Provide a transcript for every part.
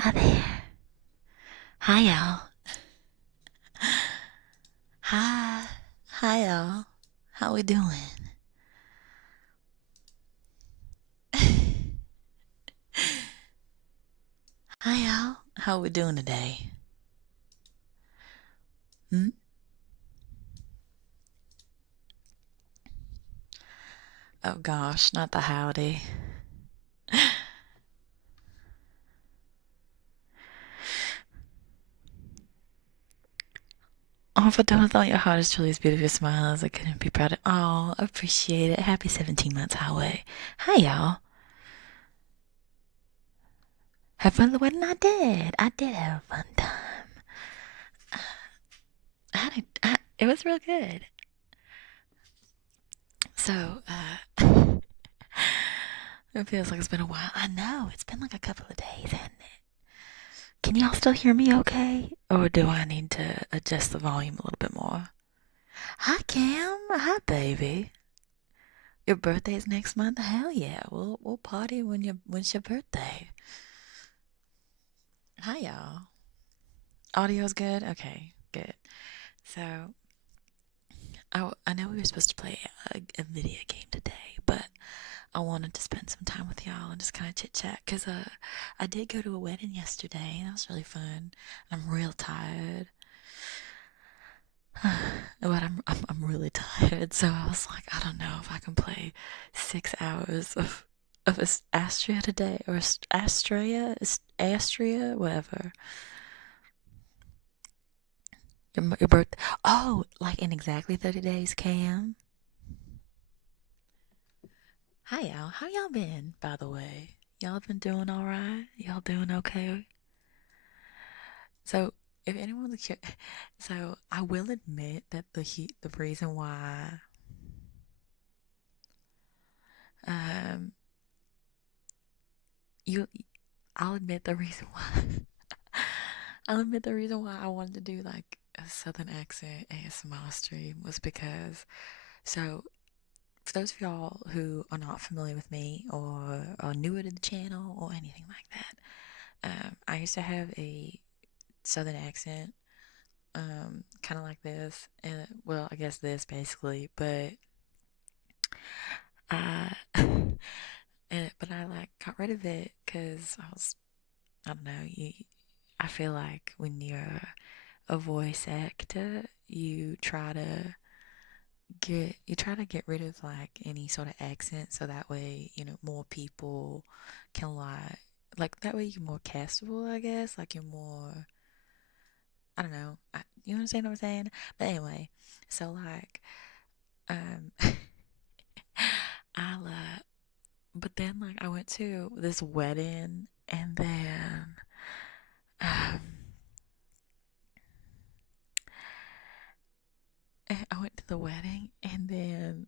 Hi there. Hi, y'all. Hi. Hi, y'all. How we doing? Hi, y'all. How we doing today? Hmm? Oh, gosh, not the howdy. Oh, for doing on your heart is truly as beautiful smiles. I couldn't be proud of. Oh, appreciate it. Happy 17 months highway. Hi, y'all. Have fun at the wedding? I did. I did have a fun time. It was real good. So, it feels like it's been a while. I know. It's been like a couple of days, hasn't it? Can y'all still hear me okay? Or do I need to adjust the volume a little bit more? Hi, Cam. Hi, baby. Your birthday's next month? Hell yeah. We'll party when's your birthday. Hi, y'all. Audio's good? Okay, good. So, I know we were supposed to play a video game today, but I wanted to spend some time with y'all and just kind of chit chat because I did go to a wedding yesterday and that was really fun. I'm real tired. But I'm really tired, so I was like, I don't know if I can play 6 hours of Astria today or Astria, whatever. Your birthday. Oh, like in exactly 30 days, Cam. Hi y'all. How y'all been, by the way? Y'all been doing all right? Y'all doing okay? So, if anyone's curious, so I will admit that the reason why um you I'll admit the reason why I'll admit the reason why I wanted to do like a southern accent ASMR stream was because so for those of y'all who are not familiar with me or are newer to the channel or anything like that, I used to have a southern accent, kind of like this, and well, I guess this basically, but I, but I like got rid of it because I don't know, I feel like when you're a voice actor, you try to get rid of like any sort of accent so that way, more people can like that way you're more castable, I guess. Like you're more I don't know. You understand what I'm saying? But anyway, so like um I'll but then like I went to this wedding and then um I went to the wedding and then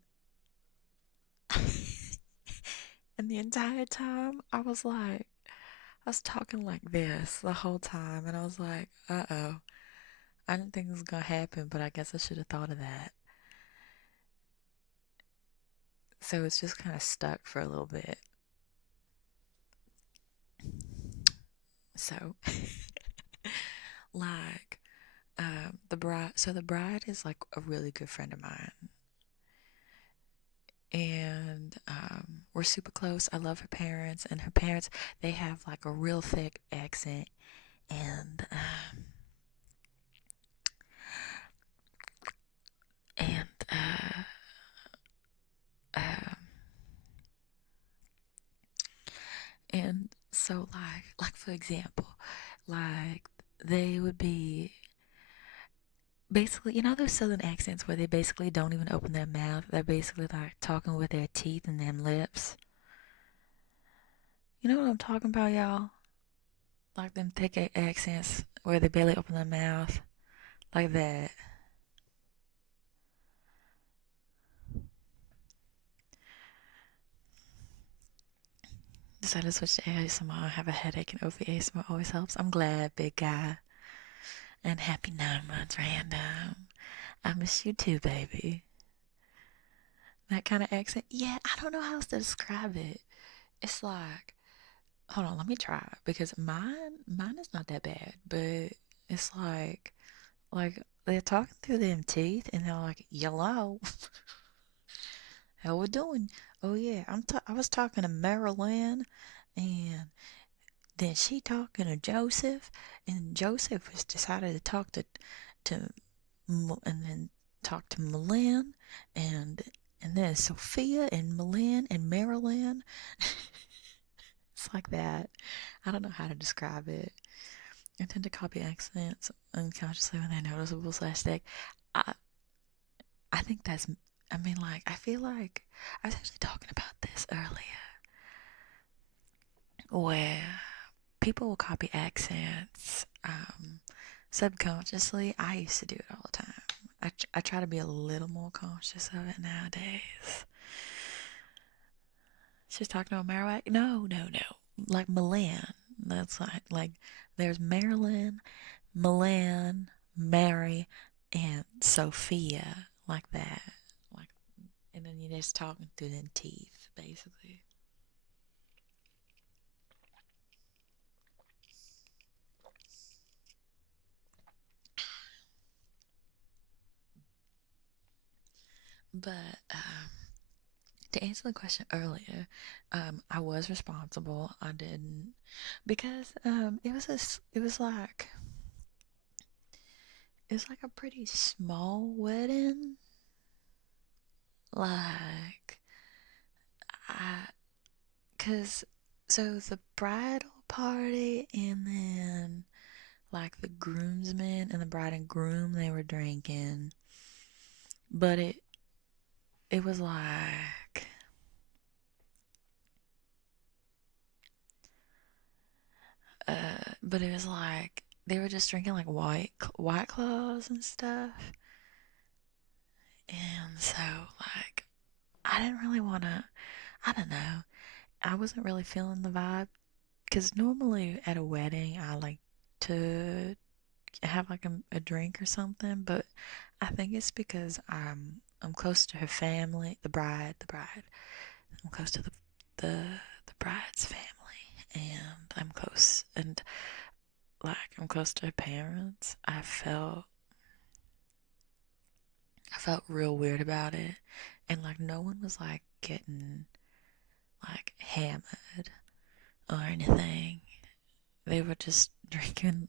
and the entire time I was talking like this the whole time and I was like, uh-oh. I didn't think it was gonna happen, but I guess I should have thought of that. So it's just kind of stuck for a little bit. So like the bride is like a really good friend of mine. And we're super close. I love her parents, and her parents, they have like a real thick accent, and and um, and so like for example, like they would be basically, those southern accents where they basically don't even open their mouth. They're basically like talking with their teeth and them lips. You know what I'm talking about, y'all? Like them thick accents where they barely open their mouth. Like that. Decided to switch to ASMR. I have a headache and OV ASMR always helps. I'm glad, big guy. And happy 9 months, random. I miss you too, baby. That kind of accent. Yeah, I don't know how else to describe it. It's like hold on, let me try because mine is not that bad, but it's like they're talking through them teeth and they're like, "Yellow, how we doing? Oh yeah, I was talking to Marilyn, and then she talking to Joseph, and Joseph was decided to talk to and then talk to Malin, and and then Sophia and Malin and Marilyn." It's like that. I don't know how to describe it. I tend to copy accents unconsciously when they're noticeable slash thick. I I think that's. I mean, like I feel like I was actually talking about this earlier, where people will copy accents subconsciously. I used to do it all the time. I try to be a little more conscious of it nowadays. She's talking about Marowak? No, no, no. Like Milan. That's like there's Marilyn, Milan, Mary, and Sophia. Like that. Like, and then you're just talking through them teeth, basically. But to answer the question earlier, I was responsible. I didn't because it was like a pretty small wedding. Like I, cause so the bridal party and then like the groomsmen and the bride and groom they were drinking, but it was like but it was like they were just drinking like white claws and stuff, and so like I didn't really want to. I don't know. I wasn't really feeling the vibe because normally at a wedding I like to have like a drink or something, but I think it's because I'm close to her family, the bride. I'm close to the the bride's family, and I'm close to her parents. I felt real weird about it, and like no one was like getting like hammered or anything. They were just drinking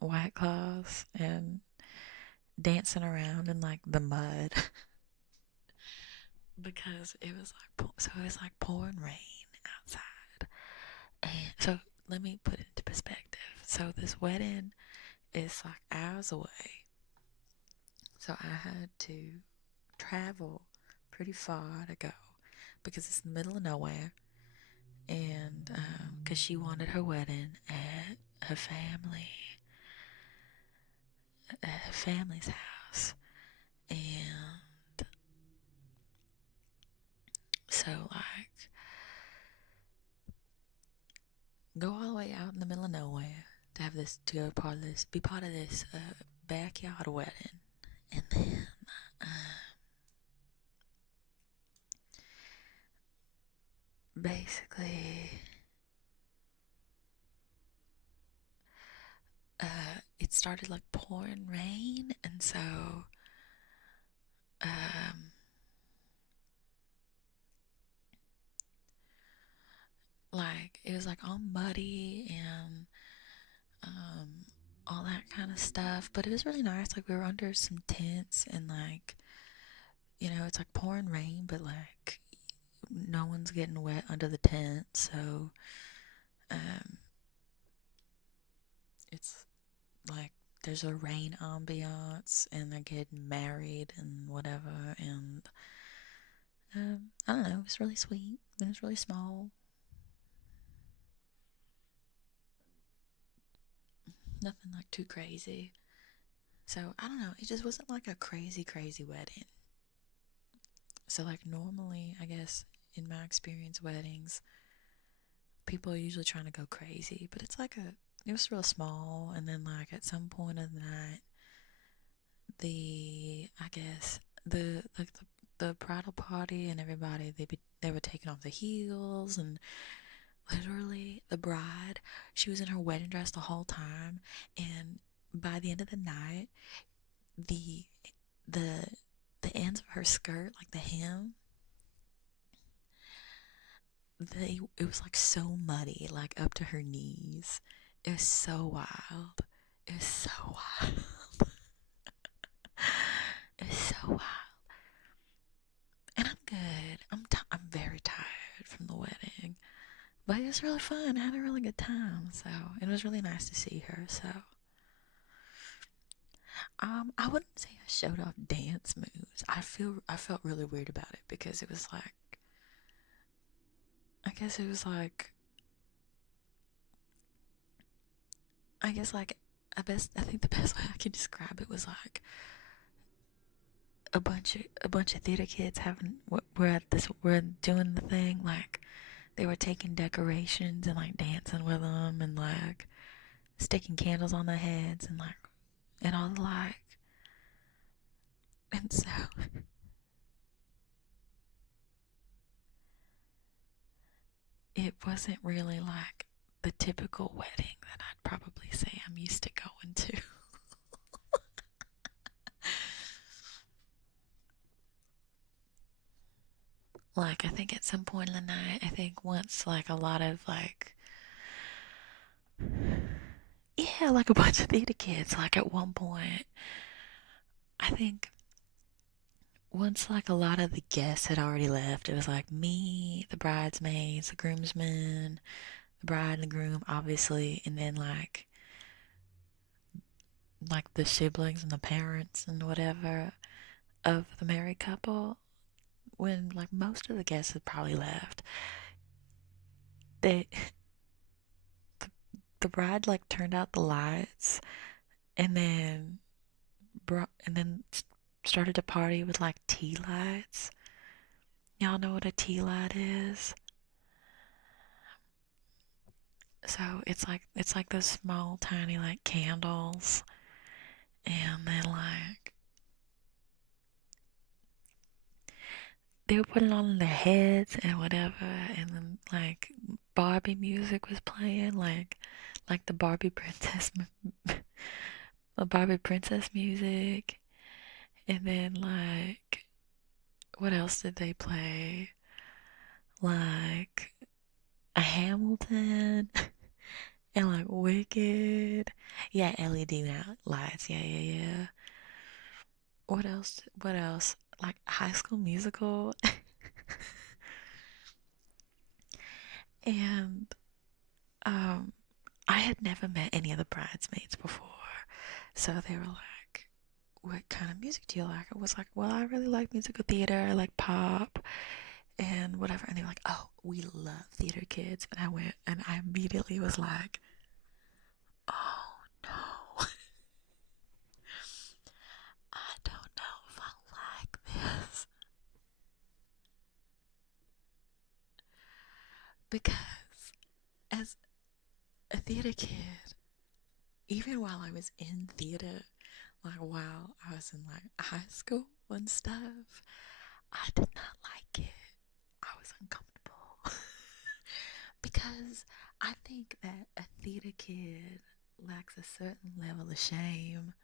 White Claws and dancing around in like the mud because it was like pouring rain outside. And so let me put it into perspective. So this wedding is like hours away. So I had to travel pretty far to go because it's in the middle of nowhere. And because she wanted her wedding at her family's house. And so, like, go all the way out in the middle of nowhere to have this, to go be part of this backyard wedding. And then, uh, basically, it started like pouring rain. And so, um, like, it was like all muddy and um, all that kind of stuff. But it was really nice. Like we were under some tents and like, it's like pouring rain, but like no one's getting wet under the tent. So um, it's like there's a rain ambiance and they're getting married and whatever. And I don't know, it was really sweet and it's really small. Nothing like too crazy. So I don't know, it just wasn't like a crazy, crazy wedding. So, like, normally, I guess, in my experience, weddings, people are usually trying to go crazy, but it was real small. And then, like, at some point of the night, I guess, the bridal party and everybody, they were taking off the heels, and literally the bride, she was in her wedding dress the whole time, and by the end of the night, the the the ends of her skirt, like the hem, it was like so muddy, like up to her knees. It was so wild. It was so wild. It was so wild. And I'm good. I'm very tired from the wedding, but it was really fun. I had a really good time. So it was really nice to see her. So I wouldn't say I showed off dance moves. I felt really weird about it because it was like, I guess it was like, I guess like I think the best way I can describe it was like a bunch of theater kids were doing the thing, like they were taking decorations and like dancing with them and like sticking candles on their heads and like and all the like. And so it wasn't really like the typical wedding that I'd probably say I'm used to going to. Like I think at some point in the night, I think once like a lot of like, yeah, like a bunch of theater kids, like at one point, I think once like a lot of the guests had already left, it was like me, the bridesmaids, the groomsmen, the bride and the groom, obviously, and then like the siblings and the parents and whatever of the married couple. When like most of the guests had probably left, they the bride like turned out the lights and then started to party with like tea lights. Y'all know what a tea light is? So it's like those small tiny like candles, and then like they would put it on their heads and whatever, and then like Barbie music was playing, like the the Barbie princess music, and then like what else did they play? Like a Hamilton and like Wicked. Yeah, LED lights. Yeah, yeah, yeah. What else? What else? Like High School Musical. And um I had never met any of the bridesmaids before. So they were like, "What kind of music do you like?" I was like, "Well, I really like musical theater. I like pop and whatever." And they were like, "Oh, we love theater kids." And I went and I immediately was like, "Oh no." I don't know if I like this. Because as a theater kid, even while I was in theater, like while I was in like high school and stuff, I did not like it. I was uncomfortable. Because I think that a theater kid lacks a certain level of shame,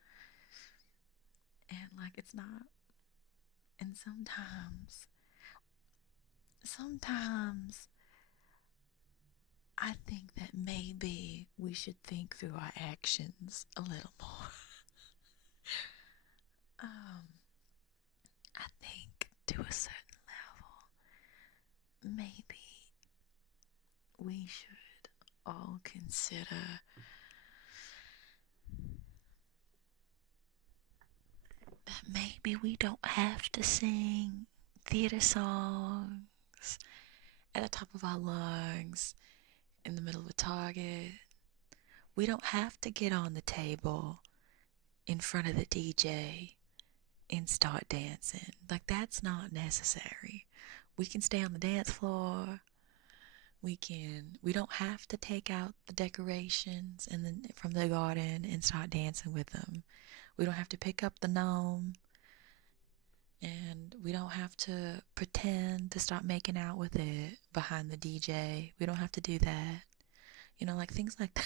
and like it's not, and sometimes I think that maybe we should think through our actions a little more. um I think to a certain level, maybe we should all consider that maybe we don't have to sing theater songs at the top of our lungs in the middle of a Target. We don't have to get on the table in front of the DJ and start dancing. Like, that's not necessary. We can stay on the dance floor. We don't have to take out the decorations and then from the garden and start dancing with them. We don't have to pick up the gnome And we don't have to pretend to stop making out with it behind the DJ. We don't have to do that. You know, like things like that.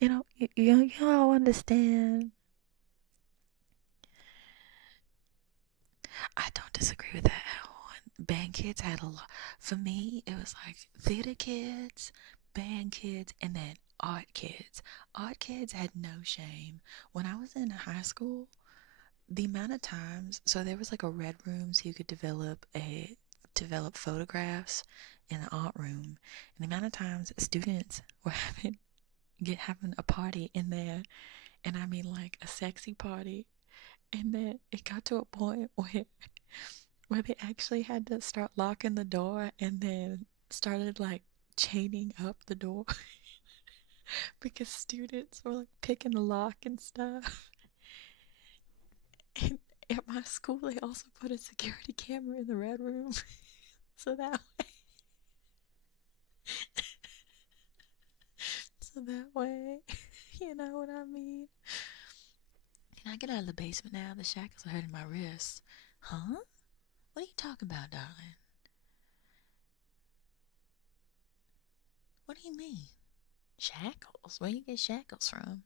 You know, you all understand. I don't disagree with that at all. Band kids had a lot. For me, it was like theater kids, band kids, and then art kids. Art kids had no shame. When I was in high school, the amount of times, so there was like a red room so you could develop photographs in the art room, and the amount of times students were having a party in there, and I mean like a sexy party, and then it got to a point where they actually had to start locking the door and then started like chaining up the door because students were like picking the lock and stuff. And at my school, they also put a security camera in the red room so that way, you know what I mean? Can I get out of the basement now? The shackles are hurting my wrists. Huh? What are you talking about, darling? What do you mean? Shackles? Where you get shackles from?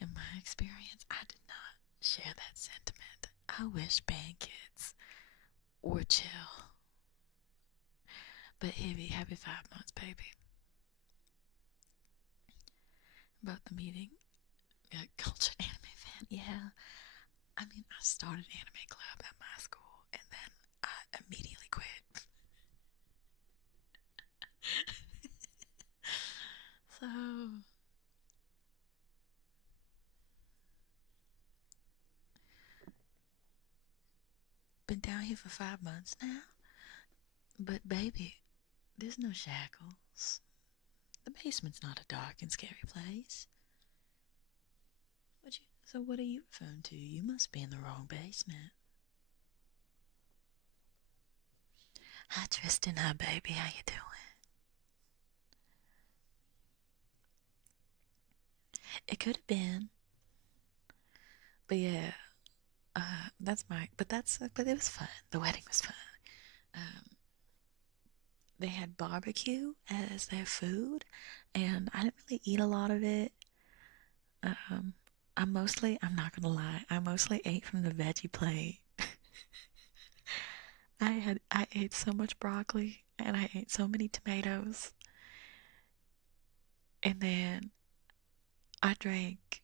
In my experience, I did not share that sentiment. I wish band kids were chill. But happy 5 months, baby. About the meeting, culture anime fan. Yeah, I mean, I started anime club at my school, and then I immediately quit. So, been down here for 5 months now. But baby, there's no shackles. The basement's not a dark and scary place. So what are you referring to? You must be in the wrong basement. Hi Tristan, hi baby, how you doing? It could have been, but yeah, but it was fun. The wedding was fun. Um, they had barbecue as their food, and I didn't really eat a lot of it. Um, I'm not gonna lie, I mostly ate from the veggie plate. I ate so much broccoli and I ate so many tomatoes, and then I drank.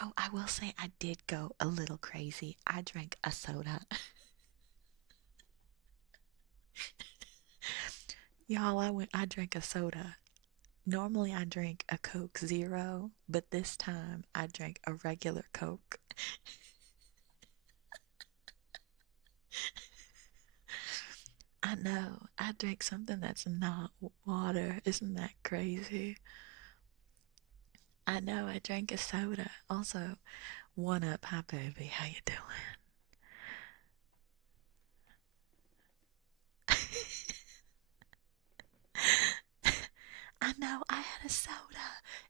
Oh, I will say I did go a little crazy. I drank a soda. Y'all, I drank a soda. Normally I drink a Coke Zero, but this time I drank a regular Coke. I know. I drank something that's not water. Isn't that crazy? I know. I drank a soda. Also, one up. Hi, baby. How you doing? I know. I had a soda.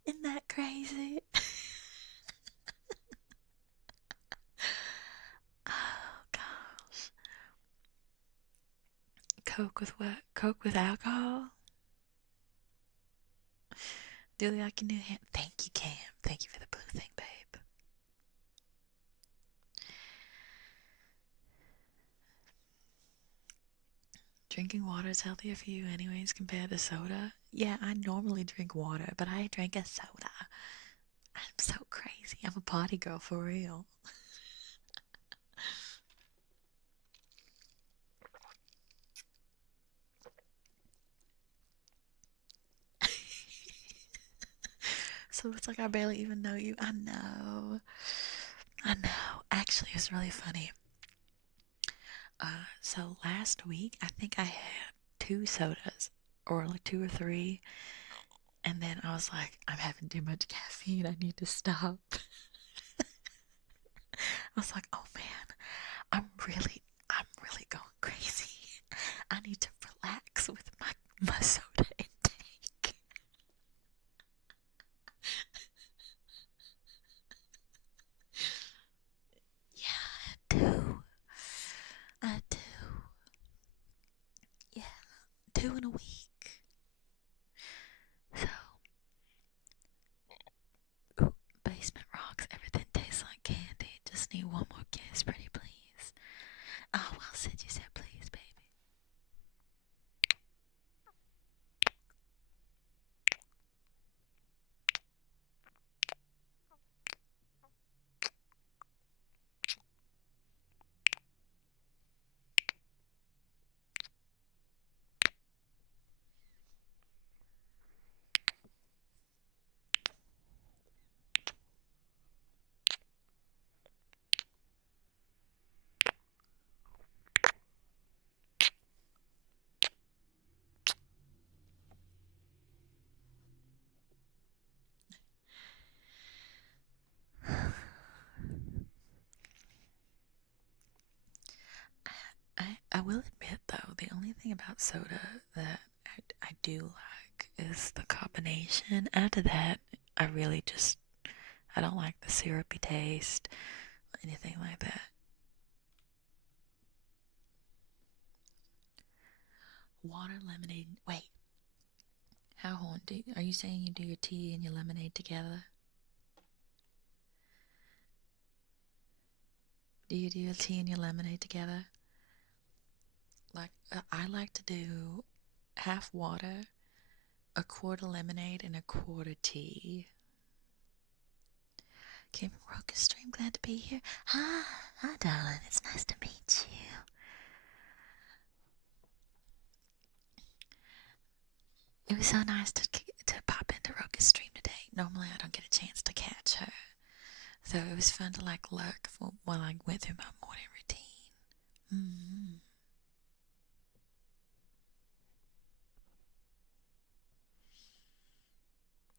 Isn't that crazy? Oh, gosh. Coke with what? Coke with alcohol? Do like a new hand. Thank you, Cam. Thank you for the blue thing, babe. Drinking water is healthier for you anyways compared to soda. Yeah, I normally drink water, but I drank a soda. I'm so crazy. I'm a party girl for real. So it's like I barely even know you. I know. I know. Actually, it was really funny. So last week, I think I had 2 sodas, or like 2 or 3, and then I was like, I'm having too much caffeine. I need to stop. I was like, oh man, I'm really going crazy. I need to relax with my soda intake. 2 in a week. So, ooh, basement rocks. Everything tastes like candy. Just need one more kiss, pretty please. Oh, well, Sid, you said please, baby. I will admit, though, the only thing about soda that I do like is the carbonation. After that, I really just, I don't like the syrupy taste or anything like that. Water, lemonade. Wait, how horn are you saying you do your tea and your lemonade together? Do you do your tea and your lemonade together? Like, I like to do half water, a quarter lemonade, and a quarter tea. Came from Rocket Stream, glad to be here. Hi, darling. It's nice to meet you. It was so nice to pop into Rocket Stream today. Normally, I don't get a chance to catch her, so it was fun to like lurk while I went through my morning routine.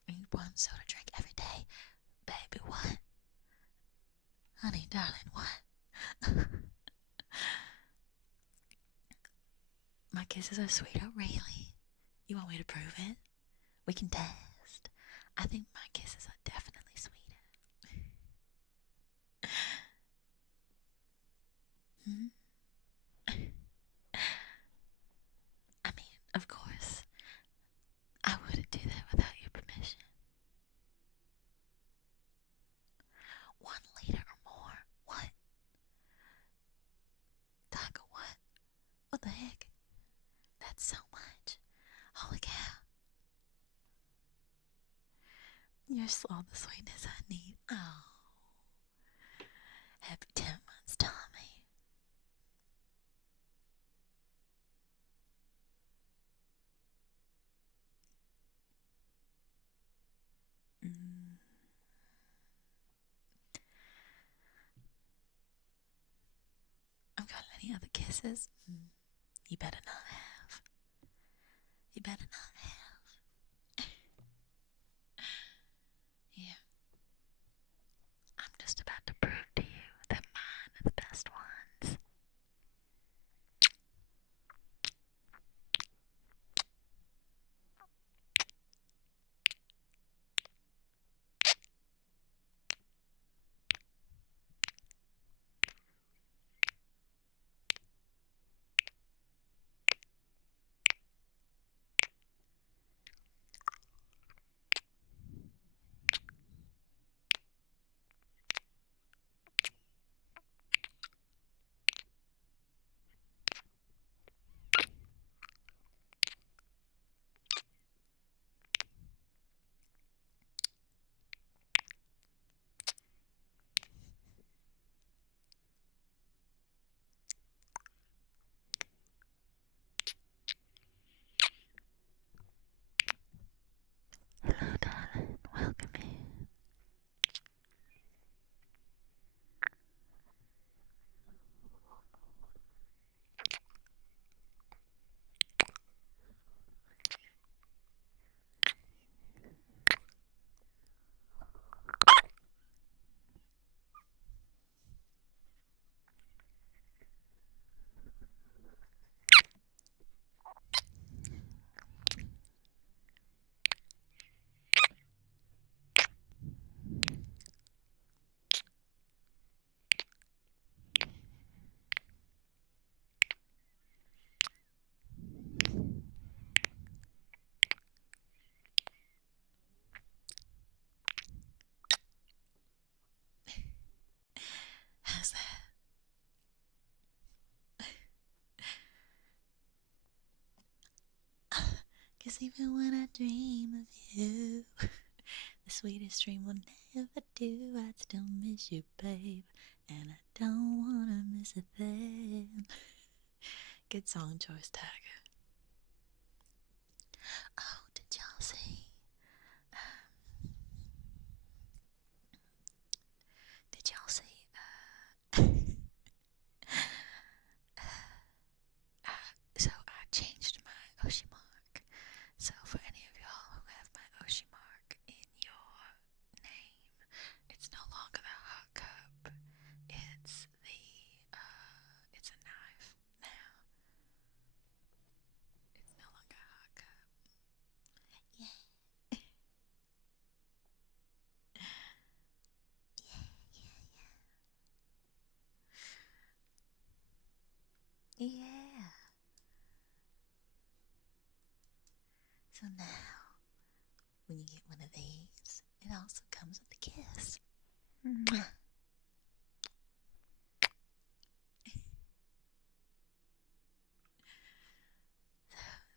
I need one soda drink every day, baby. What, honey, darling? What? My kisses are sweet. Oh, really? You want me to prove it? We can test. I think my kisses are definitely sweeter. I mean, of course, I wouldn't do that without your permission. 1 liter or more? What? Taco, what? What the heck? That's so much. Holy cow. You're all the sweetness I need. Oh. Happy 10 months, Tommy. I've got any other kisses? You better not have. You better not have. Yeah. I'm just about to prove to you that mine are the best ones. 'Cause even when I dream of you, the sweetest dream will never do. I'd still miss you, babe, and I don't wanna miss a thing. Good song choice, Tiger. Oh, did y'all see? Did y'all see? So I changed my Oshi mark. So for any of y'all who have my Oshi mark in your name, it's no longer the hot cup. It's it's a knife now. It's no longer a hot cup. Yeah. Yeah. So now, when you get one of these, it also comes with a kiss. So,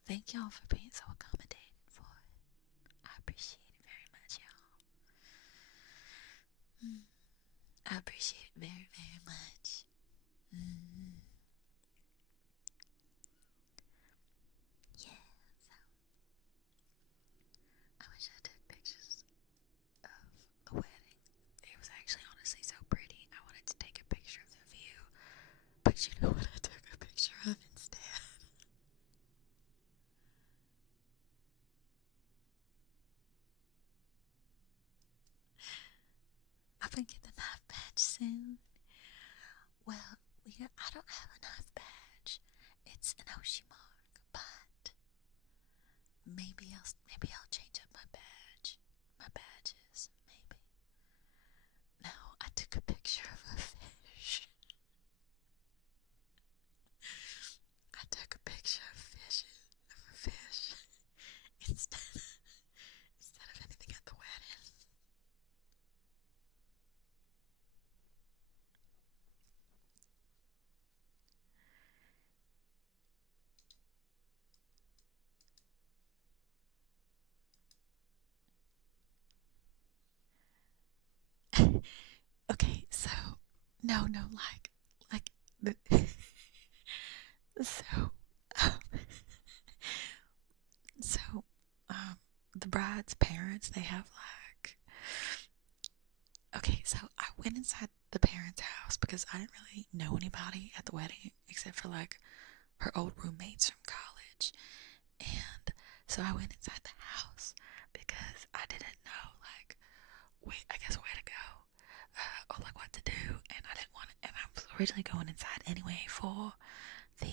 thank y'all for being so accommodating for it. I appreciate it very much, y'all. I appreciate it very, very much. Yeah, so I wish I took pictures of the wedding. It was actually honestly so pretty. I wanted to take a picture of the view, but you know what I took a picture of instead? I'm gonna get the knife badge soon. Well, I don't have a knife badge. It's an Oshi mark, but maybe I'll change up my badges, maybe. No, I took a picture of a fish. I took a picture of a fish instead of anything at the wedding. Okay, so no, like the so um, so the bride's parents, they have like, okay, so I went inside the parents' house because I didn't really know anybody at the wedding except for like her old roommates from college. And so I went inside the house because I didn't know like I guess where to go, or like what to do, and I didn't want it. And I was originally going inside anyway for the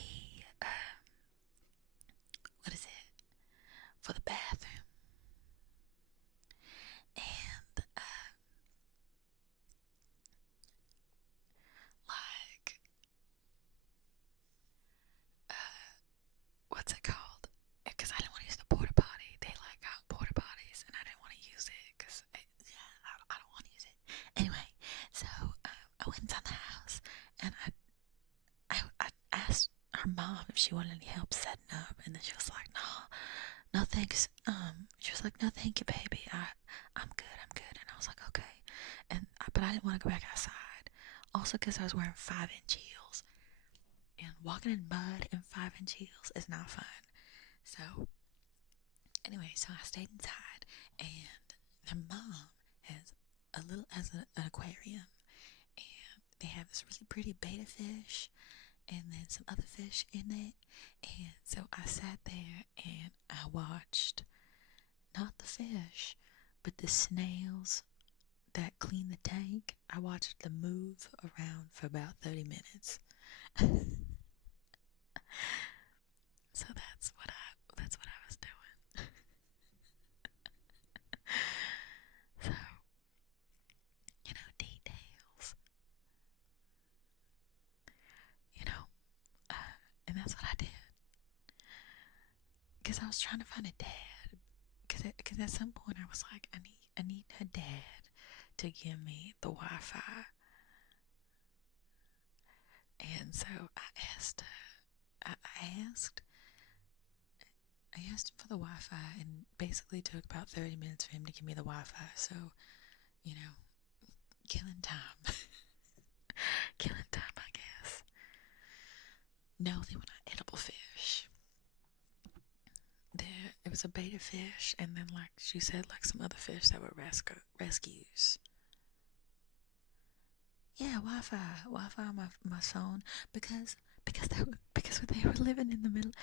what is it? For the bathroom. And like what's it called? Because I didn't want to use the porta potty. They like got porta potties, and I didn't want to use it because I don't want to use it. Anyway, so I went inside the house, and I asked her mom if she wanted any help setting up, and then she was like, no thanks. She was like, no thank you, baby. I'm good. And I was like, okay. But I didn't want to go back outside. Also, because I was wearing 5-inch heels, and walking in mud in 5-inch heels is not fun. So anyway, so I stayed inside, and their mom has an aquarium, and they have this really pretty betta fish, and then some other fish in it. And so I sat there and I watched not the fish, but the snails that clean the tank. I watched them move around for about 30 minutes. So that's what I was doing. So, details. You know, and that's what I did. Because I was trying to find a dad. Because at some point I was like, I need a dad to give me the Wi-Fi. And so I asked asked him for the Wi-Fi, and basically took about 30 minutes for him to give me the Wi-Fi. So, you know, killing time. Killing time, I guess. No, they were not edible fish. It was a betta fish, and then like she said, like some other fish that were rescues. Yeah, Wi-Fi on my phone because they were living in the middle.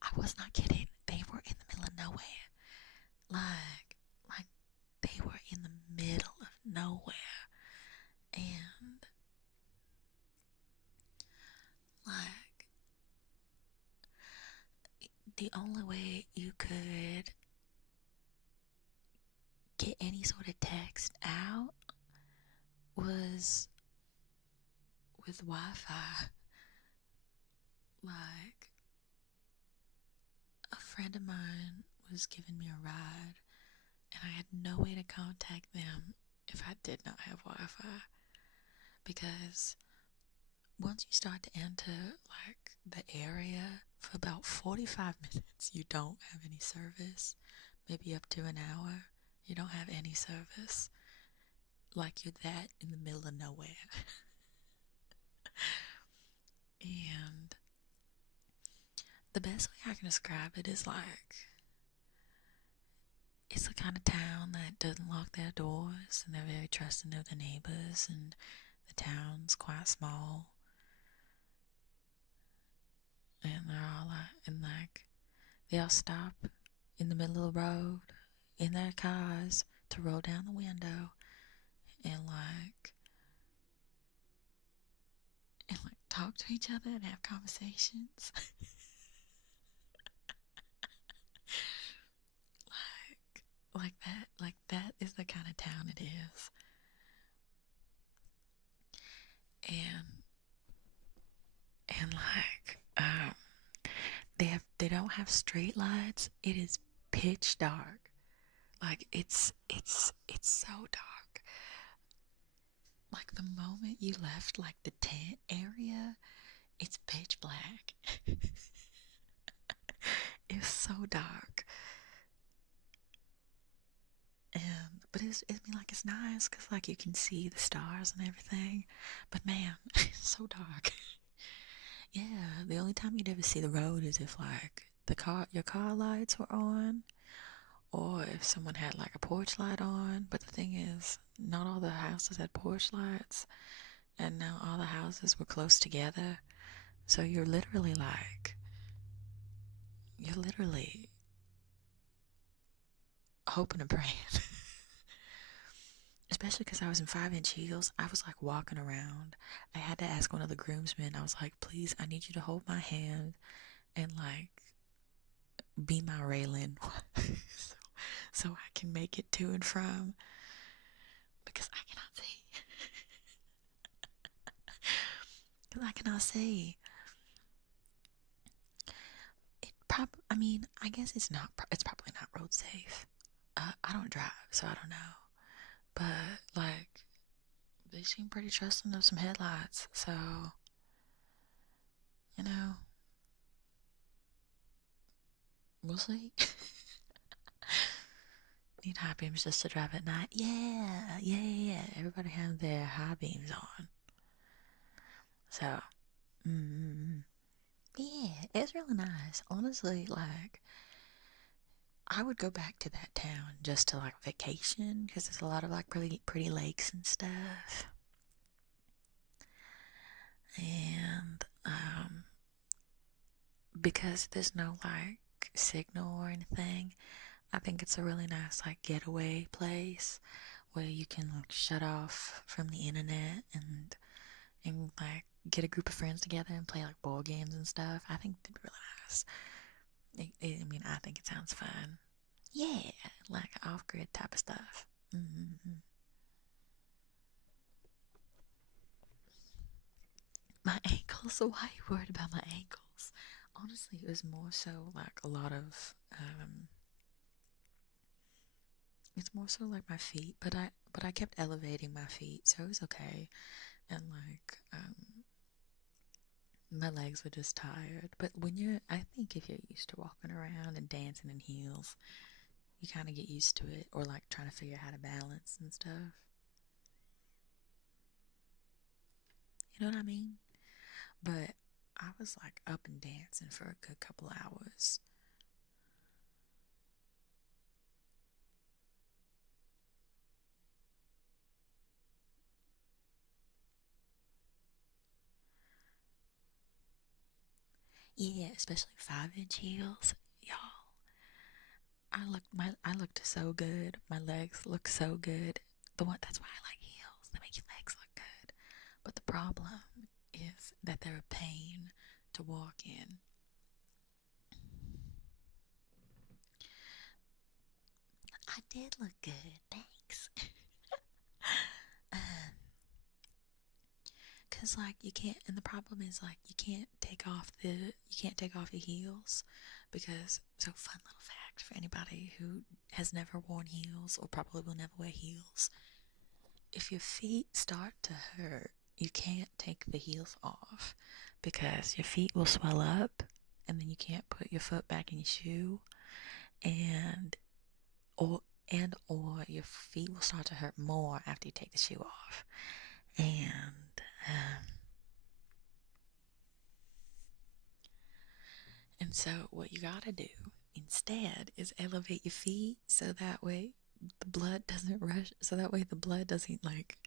I was not kidding. They were in the middle of nowhere. Like they were in the middle of nowhere, and like the only way you could get any sort of text out was with Wi-Fi. Like, a friend of mine was giving me a ride, and I had no way to contact them if I did not have Wi-Fi. Because once you start to enter, like, the area, for about 45 minutes, you don't have any service. Maybe up to an hour, you don't have any service. Like, you're that in the middle of nowhere. And the best way I can describe it is like, it's the kind of town that doesn't lock their doors, and they're very trusting of the neighbors, and the town's quite small, and they're all they all stop in the middle of the road in their cars to roll down the window and talk to each other and have conversations. Like that is the kind of town it is. And they don't have street lights. It is pitch dark. Like it's so dark. Like the moment you left like the tent area, it's pitch black. It's so dark. But it's nice because like you can see the stars and everything. But man, it's so dark. Yeah, the only time you'd ever see the road is if like your car lights were on, or if someone had like a porch light on. But the thing is, not all the houses had porch lights, and now all the houses were close together. So you're literally hoping and praying. Especially because I was in 5-inch heels. I was like walking around. I had to ask one of the groomsmen. I was like, please, I need you to hold my hand and like be my railing so I can make it to and from, because I cannot see. Because I cannot see. I guess it's probably not road safe. I don't drive, so I don't know. But like, they seem pretty trusting of some headlights, so you know, we'll see. Need high beams just to drive at night. Yeah. Everybody has their high beams on. So, yeah, it's really nice. Honestly, like, I would go back to that town just to like vacation, because there's a lot of like pretty lakes and stuff. And because there's no like signal or anything, I think it's a really nice like getaway place where you can like shut off from the internet and like get a group of friends together and play like board games and stuff. I think it'd be really nice. I think it sounds fun. Yeah, like off-grid type of stuff. My ankles. So why are you worried about my ankles? Honestly, it was more so like a lot of it's more so like my feet, but I kept elevating my feet, so it was okay. And like My legs were just tired. But I think if you're used to walking around and dancing in heels, you kind of get used to it, or like trying to figure out how to balance and stuff. You know what I mean? But I was like up and dancing for a good couple hours. Yeah, especially 5-inch heels. Y'all, I looked so good. My legs look so good. That's why I like heels. They make your legs look good. But the problem is that they're a pain to walk in. I did look good, thanks. Cause like you can't, and the problem is like you can't take off your heels, because fun little fact for anybody who has never worn heels or probably will never wear heels: if your feet start to hurt, you can't take the heels off because your feet will swell up, and then you can't put your foot back in your shoe, and or or your feet will start to hurt more after you take the shoe off. And so what you gotta do instead is elevate your feet so that way the blood doesn't rush, so that way the blood doesn't like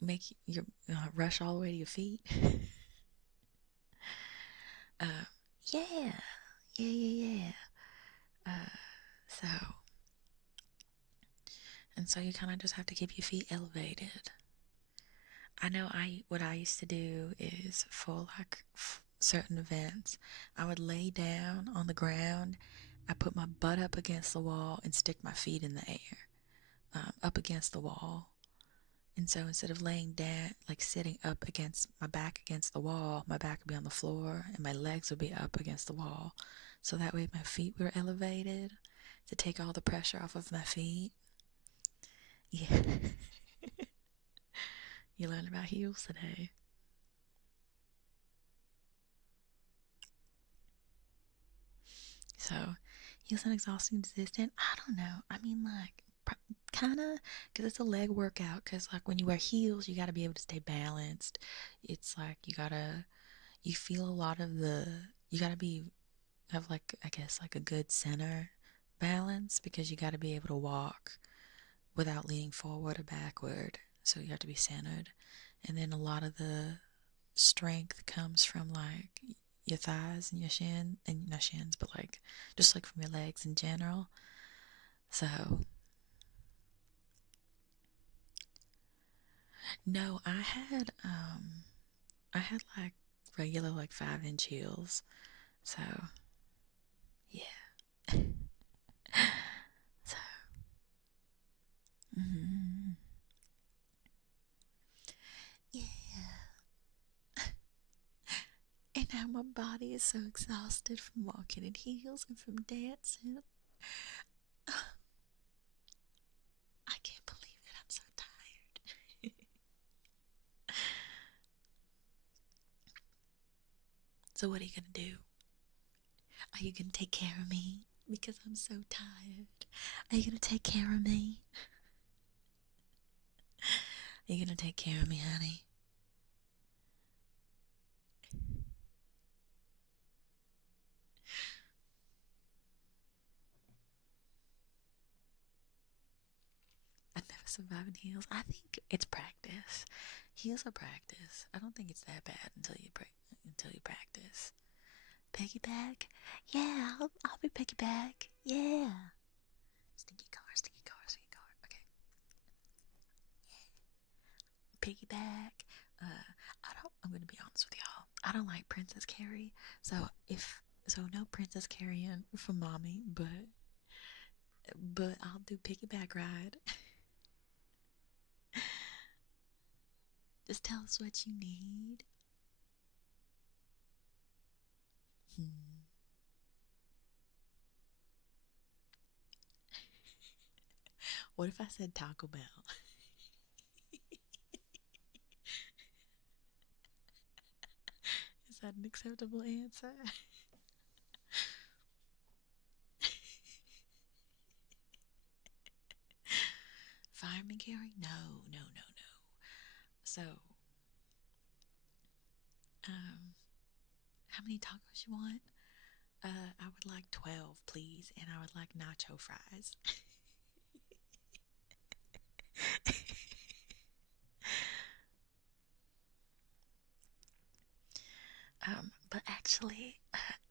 make your rush all the way to your feet. uh, yeah, yeah. Uh, so so you kind of just have to keep your feet elevated. I know what I used to do is for like certain events, I would lay down on the ground. I put my butt up against the wall and stick my feet in the air, up against the wall. And so instead of laying down, like sitting up against my back against the wall, my back would be on the floor and my legs would be up against the wall. So that way my feet were elevated to take all the pressure off of my feet. Yeah. You learned about heels today. So, heels and exhausting resistant. I don't know. I mean, like, kind of, because it's a leg workout. Because, like, when you wear heels, you got to be able to stay balanced. It's like you feel a lot of you got to have, like, I guess, like a good center balance, because you got to be able to walk without leaning forward or backward. So, you have to be centered. And then a lot of the strength comes from like your thighs and your shin, and not shins, but like just like from your legs in general. So no, I had like regular like 5-inch heels. So yeah. So mm, yeah. And now my body is so exhausted from walking in heels and from dancing. I can't believe it. I'm so tired. So what are you gonna do? Are you gonna take care of me? Because I'm so tired. Are you gonna take care of me? Are you gonna take care of me, honey? I never survive in heels. I think it's practice. Heels are practice. I don't think it's that bad until you practice. Piggyback? Yeah, I'll be piggyback. Yeah. Stinky car, stinky car, stinky car. Okay. Piggyback. I'm gonna be honest with y'all. I don't like Princess Carrie. No Princess Carrying for mommy, but I'll do piggyback ride. Just tell us what you need. Hmm. What if I said Taco Bell? Is that an acceptable answer. Fireman carry? No, no, no, no. So, how many tacos you want? I would like 12, please, and I would like nacho fries. But actually,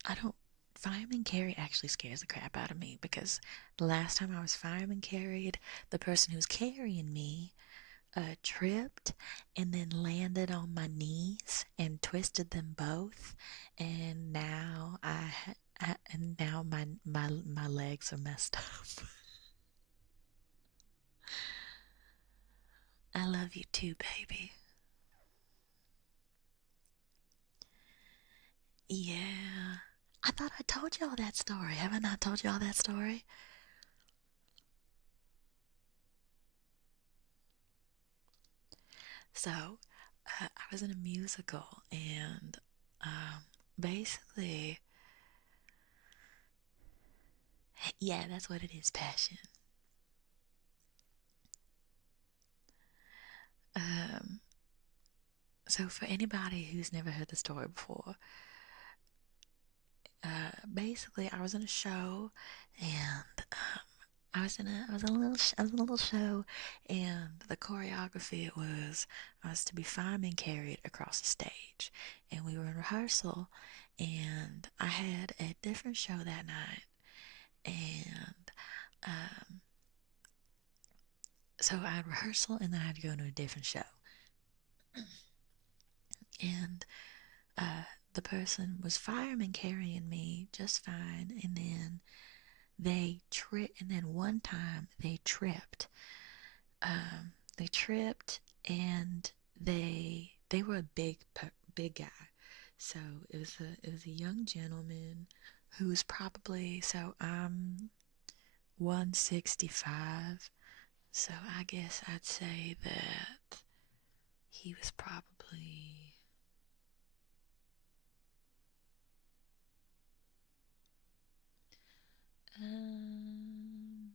I don't. Fireman carry actually scares the crap out of me because the last time I was fireman carried, the person who's carrying me tripped and then landed on my knees and twisted them both, and now my legs are messed up. I love you too, baby. Yeah. I thought I told y'all that story. Have I not told y'all that story? So, I was in a musical, and basically, yeah, that's what it is, passion. Um, so for anybody who's never heard the story before, basically, I was in a show, and I was in a little show, and the choreography I was to be fireman carried across the stage, and we were in rehearsal, and I had a different show that night, and so I had rehearsal, and then I had to go to a different show, and the person was fireman carrying me just fine, and then one time they tripped. They tripped, and they were a big guy. So it was a young gentleman who's probably, so I'm 165. So I guess I'd say that he was probably, um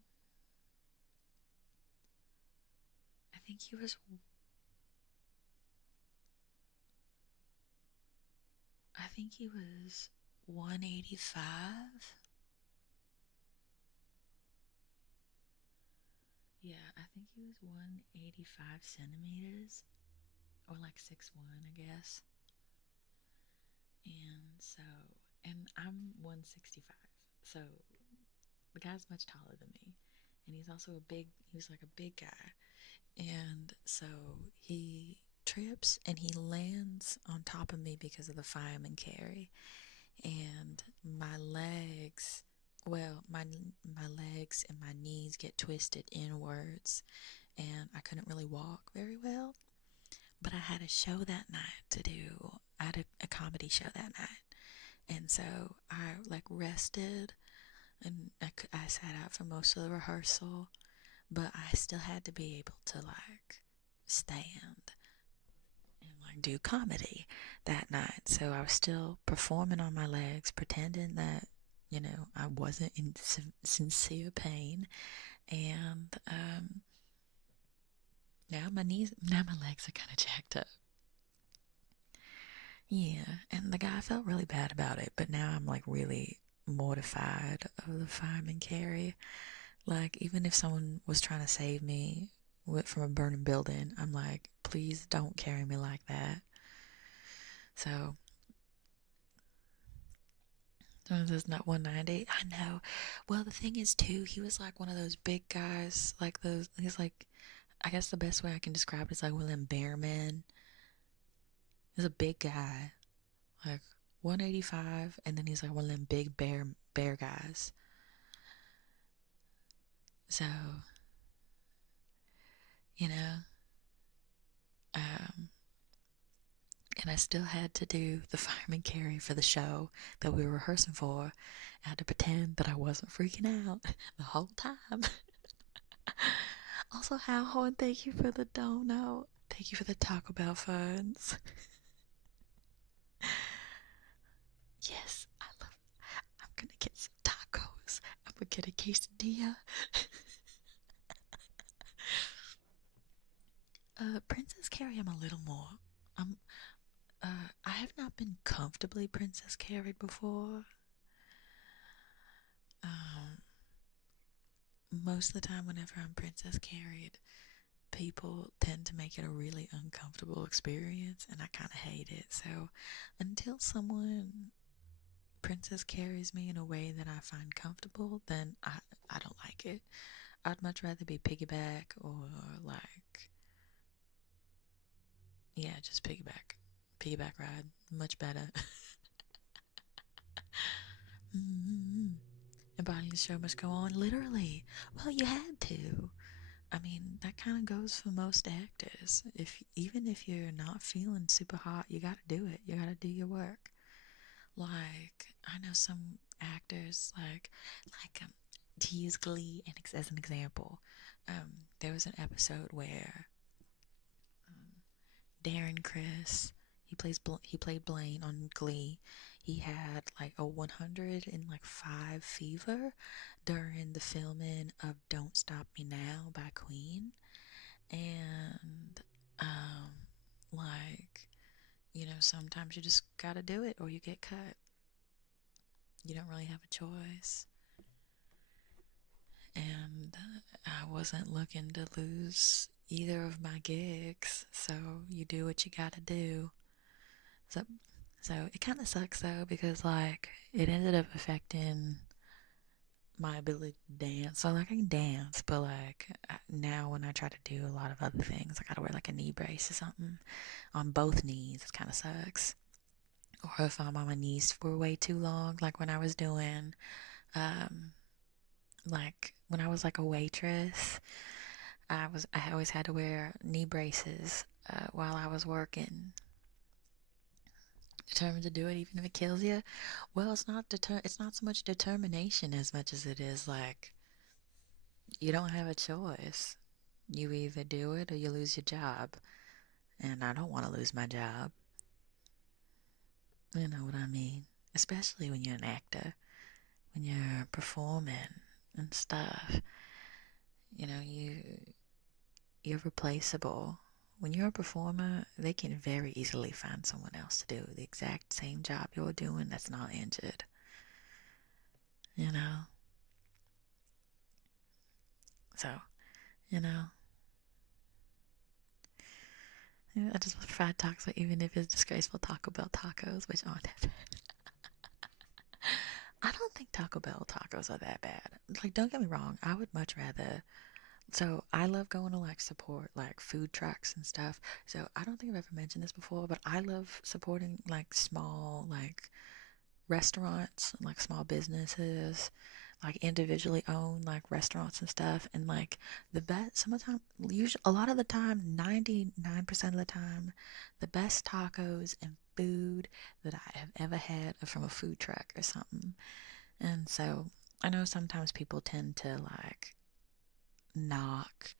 I think he was 185. Yeah, I think he was 185 centimeters, or like 6'1", I guess. And so, and I'm 165. So the guy's much taller than me. And he was like a big guy. And so he trips and he lands on top of me because of the fireman carry. And my legs, my legs and my knees get twisted inwards, and I couldn't really walk very well. But I had a show that night to do. I had a comedy show that night, and so I like rested, and I sat out for most of the rehearsal, but I still had to be able to like stand and like do comedy that night. So I was still performing on my legs, pretending that, I wasn't in sincere pain. And now my legs are kind of jacked up. Yeah, and the guy felt really bad about it, but now I'm like really mortified of the fireman carry. Like, even if someone was trying to save me from a burning building, I'm like, please don't carry me like that. So, there's not 190. I know. Well, the thing is, too, he was like one of those big guys, like he's like, I guess the best way I can describe it is like one of them bear men. He's a big guy, like 185, and then he's like one of them big bear guys. So, you know, um, and I still had to do the fireman carry for the show that we were rehearsing for. I had to pretend that I wasn't freaking out the whole time. Also, Howard, thank you for the dono. Thank you for the Taco Bell funds. gonna get some tacos. I'm gonna get a quesadilla. Princess Carrie, I'm a little more. I'm. I have not been comfortably princess carried before. Um, Most of the time, whenever I'm princess carried, people tend to make it a really uncomfortable experience, and I kind of hate it. So, until someone princess carries me in a way that I find comfortable, then I don't like it. I'd much rather be piggyback or like, yeah, just piggyback. Piggyback ride. Much better. Mm-hmm. And body the show must go on, literally. Well, you had to. I mean, that kind of goes for most actors. Even if you're not feeling super hot, you gotta do it. You gotta do your work. Like, I know some actors, to use Glee as an example, there was an episode where um, Darren Criss, he played Blaine on Glee. He had like a 105 fever during the filming of "Don't Stop Me Now" by Queen, and um, like sometimes you just gotta do it or you get cut. You don't really have a choice. And I wasn't looking to lose either of my gigs, so you do what you gotta do. So, so it kind of sucks though because like it ended up affecting my ability to dance. So like I can dance, but like now when I try to do a lot of other things, I gotta wear like a knee brace or something on both knees. It kind of sucks. Or if I'm on my knees for way too long, like when I was doing, um, like when I was like a waitress, I always had to wear knee braces while I was working. Determined to do it even if it kills you. Well, it's not so much determination as much as it is like you don't have a choice. You either do it or you lose your job. And I don't want to lose my job. You know what I mean? Especially when you're an actor, when you're performing and stuff. You know, you're replaceable. When you're a performer, they can very easily find someone else to do the exact same job you're doing that's not injured. You know? So, you know, yeah, I just want fried tacos, even if it's disgraceful Taco Bell tacos, which aren't that bad. I don't think Taco Bell tacos are that bad. Like, don't get me wrong, I would much rather. So, I love going to like support like food trucks and stuff. So, I don't think I've ever mentioned this before, but I love supporting like small, like restaurants, like small businesses, like individually owned like restaurants and stuff. And like the best, sometimes, usually, a lot of the time, 99% of the time, the best tacos and food that I have ever had are from a food truck or something. And so I know sometimes people tend to like knock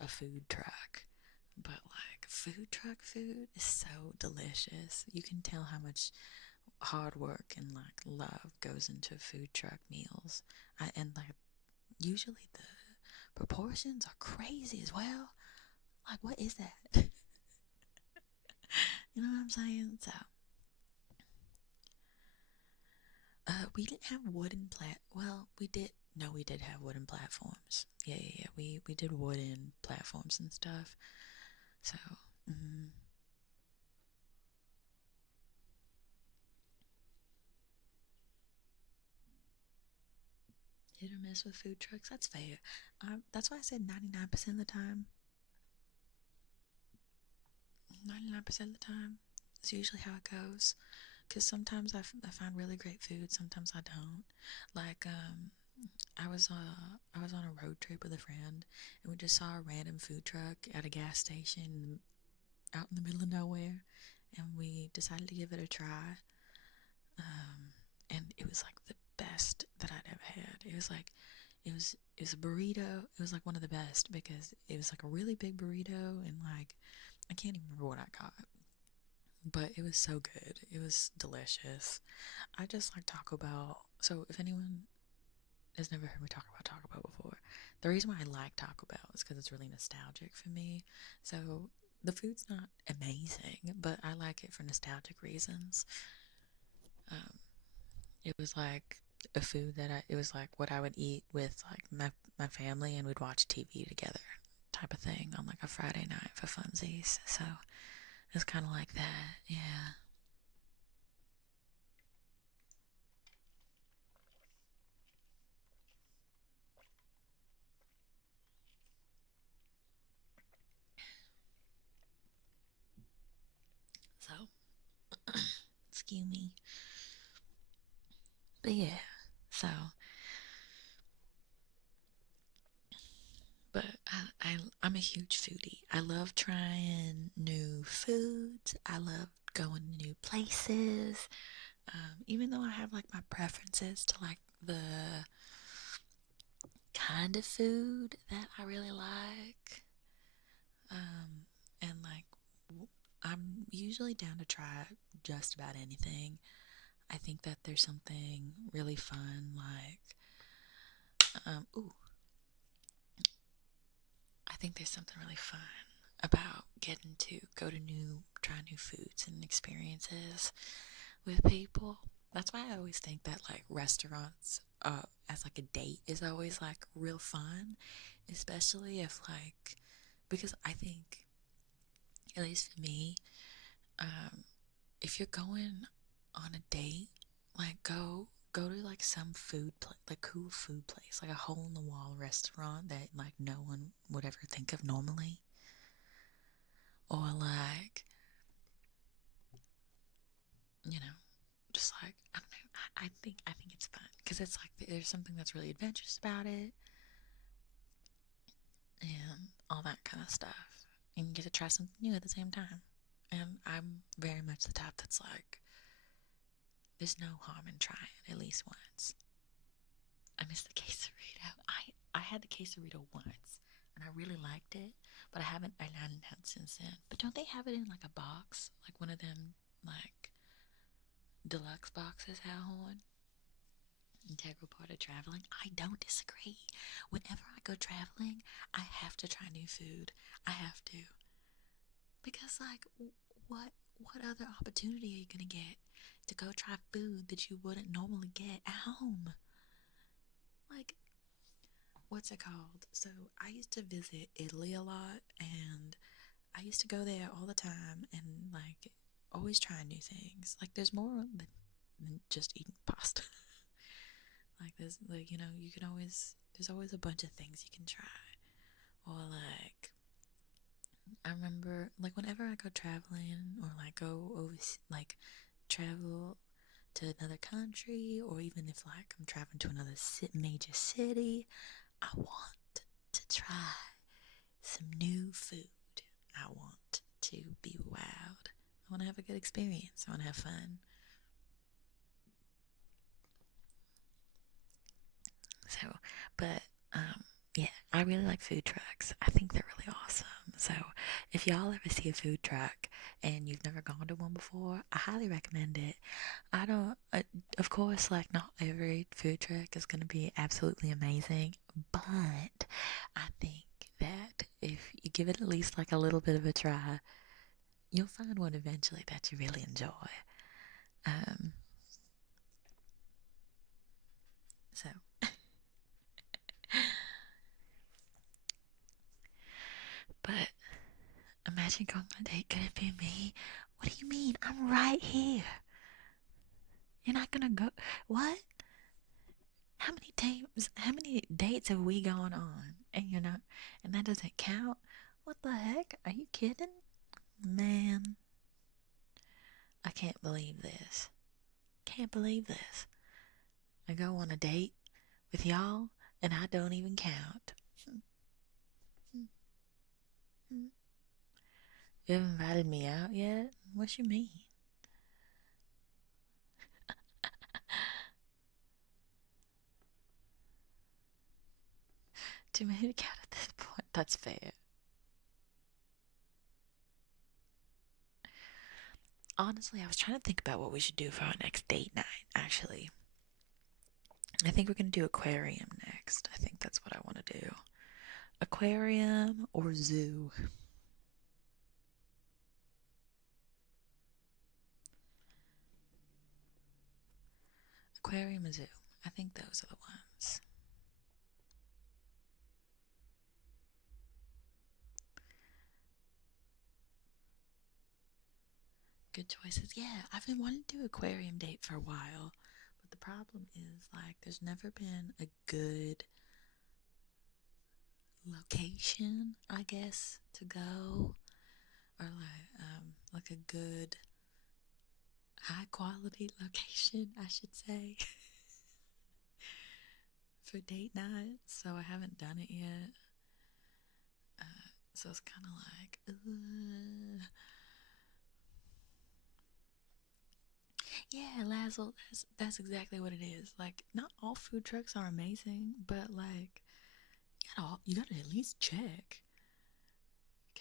a food truck. But like food truck food is so delicious. You can tell how much hard work and like love goes into food truck meals. And like usually the proportions are crazy as well. Like what is that? You know what I'm saying? So we didn't have wooden well, we did. No, we did have wooden platforms. Yeah. We did wooden platforms and stuff. So, mm, hit or miss with food trucks. That's fair. That's why I said 99% of the time. 99% of the time is usually how it goes. Because sometimes I find really great food, sometimes I don't. Like, I was on a road trip with a friend, and we just saw a random food truck at a gas station out in the middle of nowhere, and we decided to give it a try. And it was like the best that I'd ever had. It was a burrito. It was like one of the best because it was like a really big burrito, and like I can't even remember what I got, but it was so good. It was delicious. I just like Taco Bell So if anyone has never heard me talk about Taco Bell before, the reason why I like Taco Bell is because it's really nostalgic for me. So the food's not amazing, but I like it for nostalgic reasons. Um, it was like a food that it was like what I would eat with like my family, and we'd watch TV together, type of thing, on like a Friday night for funsies. So it's kind of like that, yeah. So excuse me, but yeah. So, but I'm a huge foodie. I love trying new foods. I love going to new places. Even though I have like my preferences to like the kind of food that I really like. And like, I'm usually down to try just about anything. I think that there's something really fun, like, ooh, I think there's something really fun about getting to go to try new foods and experiences with people. That's why I always think that like restaurants, as like a date is always like real fun, especially if like, because I think, at least for me, um, if you're going on a date, like go to like some like cool food place, like a hole in the wall restaurant that like no one would ever think of normally, or like, you know, just like, I don't know. I think it's fun because it's like there's something that's really adventurous about it and all that kind of stuff. And you get to try something new at the same time. And I'm very much the type that's like, there's no harm in trying at least once. I miss the quesarito. I had the quesarito once and I really liked it, but I hadn't had it since then. But don't they have it in like a box, like one of them like deluxe boxes, Hal Horn? Integral part of traveling. I don't disagree. Whenever I go traveling, I have to try new food. I have to, because like, what other opportunity are you gonna get to go try food that you wouldn't normally get at home? Like, what's it called? So I used to visit Italy a lot, and I used to go there all the time, and like always trying new things. Like, there's more than just eating pasta. Like, there's like, you can always, there's always a bunch of things you can try. Or like, I remember like whenever I go traveling, or like go over, like travel to another country, or even if like I'm traveling to another major city, I want to try some new food. I want to be wowed. I want to have a good experience. I want to have fun. So, but yeah, I really like food trucks. I think they're really awesome. So, if y'all ever see a food truck and you've never gone to one before, I highly recommend it. I don't, of course, like not every food truck is going to be absolutely amazing, but I think that if you give it at least like a little bit of a try, you'll find one eventually that you really enjoy. Um, so, but imagine going on a date. Could it be me? What do you mean? I'm right here. You're not gonna go? What? How many dates have we gone on? And you're not, and that doesn't count? What the heck? Are you kidding? Man, I can't believe this. Can't believe this. I go on a date with y'all and I don't even count. You haven't invited me out yet? What you mean? Too many to count at this point. That's fair. Honestly, I was trying to think about what we should do for our next date night, actually. I think we're gonna do aquarium next. I think that's what I want to do. Aquarium or zoo? Aquarium or zoo? I think those are the ones. Good choices. Yeah, I've been wanting to do aquarium date for a while, but the problem is like there's never been a good location, I guess, to go, or like a good high quality location, I should say, for date night. So I haven't done it yet. So it's kind of like, yeah, Lazzle, that's exactly what it is. Like, not all food trucks are amazing, but like, you gotta at least check,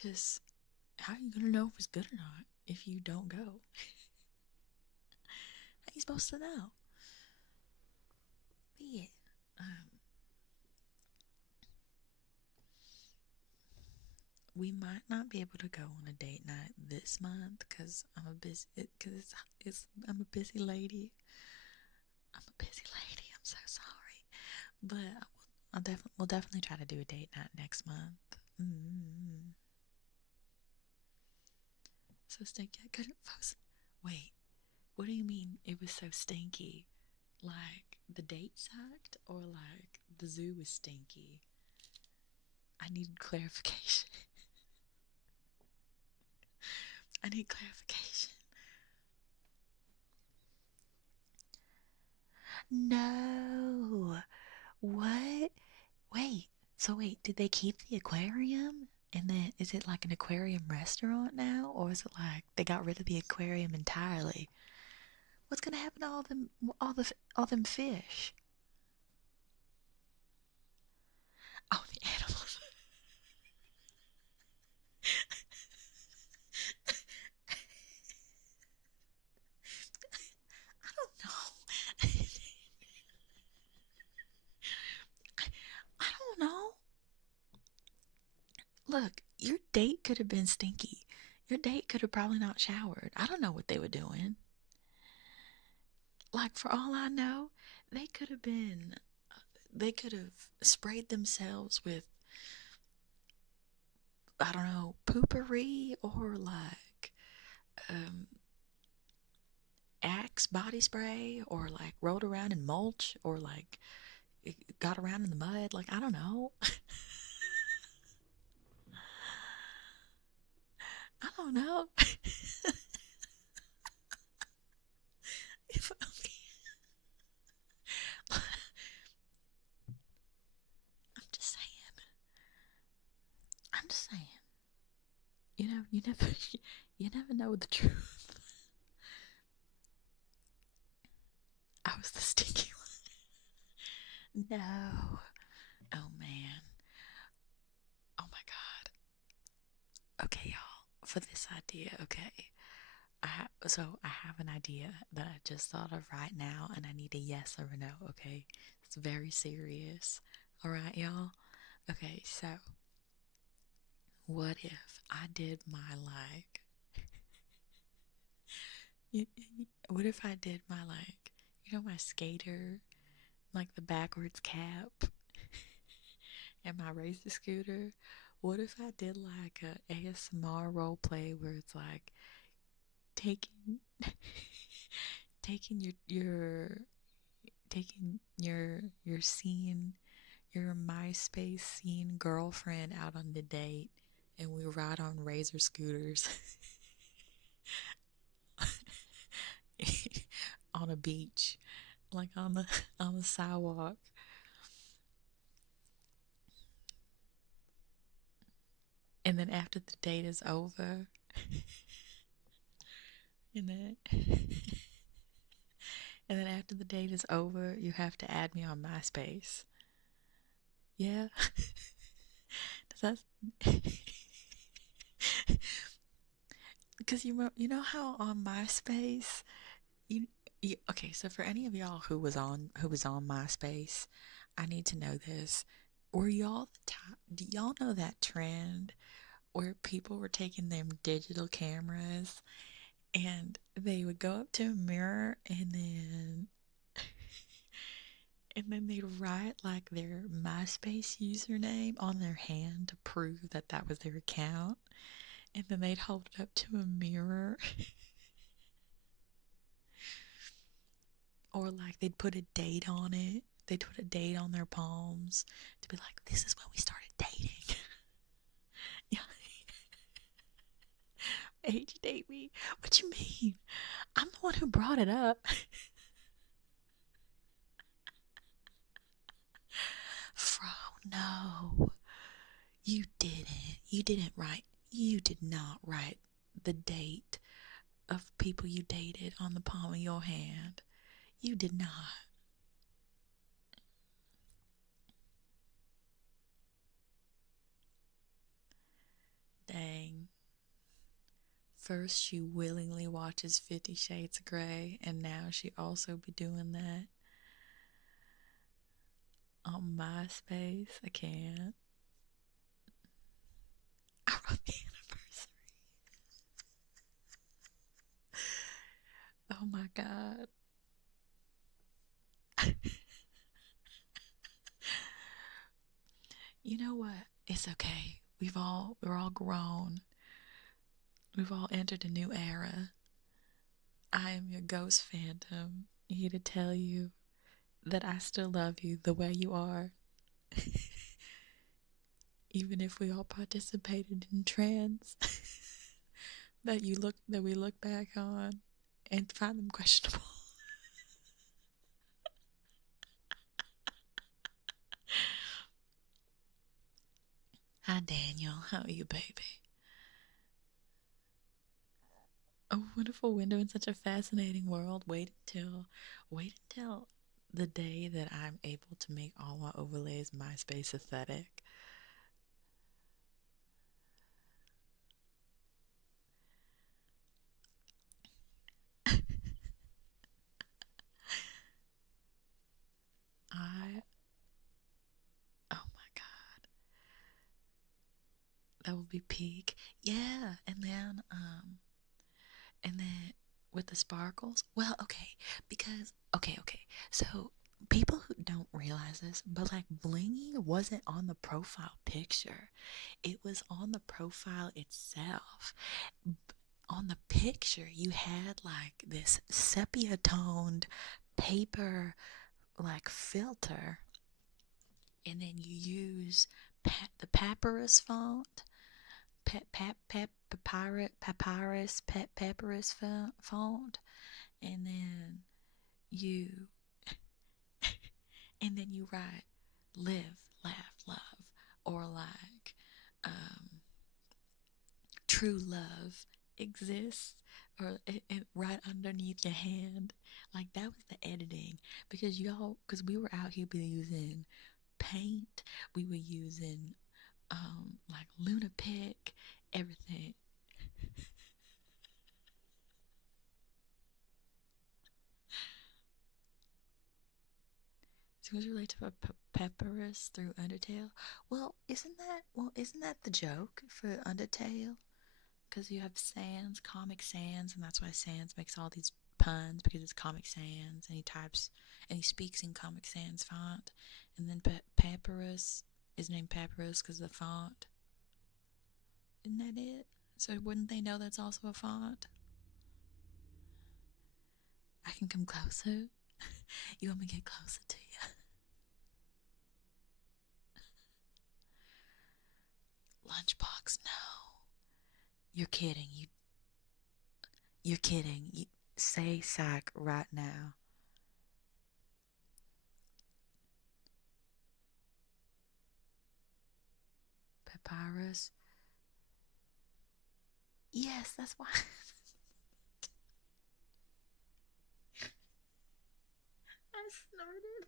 cause how are you gonna know if it's good or not if you don't go? How are you supposed to know? But yeah, we might not be able to go on a date night this month because I'm a busy. I'm a busy lady. I'm a busy lady. I'm so sorry, but we'll definitely try to do a date night next month. Mm. So stinky. I couldn't post. Wait, what do you mean it was so stinky? Like the date sucked, or like the zoo was stinky? I need clarification. I need clarification. No. What? Wait. So wait, did they keep the aquarium? And then is it like an aquarium restaurant now, or is it like they got rid of the aquarium entirely? What's gonna happen to all them fish? Oh, the animals. I don't know. I don't know. Look, your date could have been stinky. Your date could have probably not showered. I don't know what they were doing. Like, for all I know, they could have been, they could have sprayed themselves with, I don't know, poopery or like, um, Axe body spray, or like rolled around in mulch, or like it got around in the mud. Like, I don't know. I don't know. If I'm just saying. I'm just saying. You never, you never know the truth. I was the stinky one. No. Oh man. Oh my god. Okay, y'all. For this idea, okay. I have an idea that I just thought of right now, and I need a yes or a no. Okay, it's very serious. All right, y'all. Okay, so what if I did my like? What if I did my like? My skater, like the backwards cap, and my racer scooter. What if I did like a ASMR role play where it's like taking taking your scene, your MySpace scene girlfriend out on the date, and we ride on razor scooters on a beach, like on the sidewalk. And then after the date is over, and then and then after the date is over, you have to add me on MySpace. Yeah. Does that because you know how on MySpace, you Okay, so for any of y'all who was on MySpace, I need to know this. Were y'all the top? Do y'all know that trend where people were taking them digital cameras and they would go up to a mirror and then they'd write like their MySpace username on their hand to prove that that was their account, and then they'd hold it up to a mirror. Or like they'd put a date on it. They'd put a date on their palms to be like, this is when we started dating. Yeah. Hey, did you date me? What you mean? I'm the one who brought it up. Fro, no. You didn't. You didn't write. You did not write the date of people you dated on the palm of your hand. You did not. Dang. First, she willingly watches 50 Shades of Grey, and now she also be doing that on MySpace. I can't. Our anniversary. Oh my god. You know what? It's okay. We're all grown. We've all entered a new era. I am your ghost phantom, here to tell you that I still love you the way you are. Even if we all participated in trends that we look back on and find them questionable. Hi Daniel, how are you, baby? A wonderful window in such a fascinating world. Wait until the day that I'm able to make all my overlays MySpace aesthetic. I Oh my god, that would be peak. Yeah, and then with the sparkles. Well, okay, because okay. So people who don't realize this, but like blinging wasn't on the profile picture. It was on the profile itself. On the picture, you had like this sepia toned paper like filter, and then you use the papyrus font, papyrus font, and then you and then you write live, laugh, love, or like true love exists, or right underneath your hand. Like that was the editing, because we were out here using paint, we were using like Luna Pick, everything. So it was related to Papyrus through Undertale. Isn't that the joke for Undertale? Because you have Sans, Comic Sans, and that's why Sans makes all these puns, because it's Comic Sans, and he speaks in Comic Sans font, and then Papyrus is named Papyrus because of the font. Isn't that it? So wouldn't they know that's also a font? I can come closer. You want me to get closer to you? Lunchbox, no. You're kidding. You're kidding. Say sack right now. Papyrus. Yes, that's why. I snorted.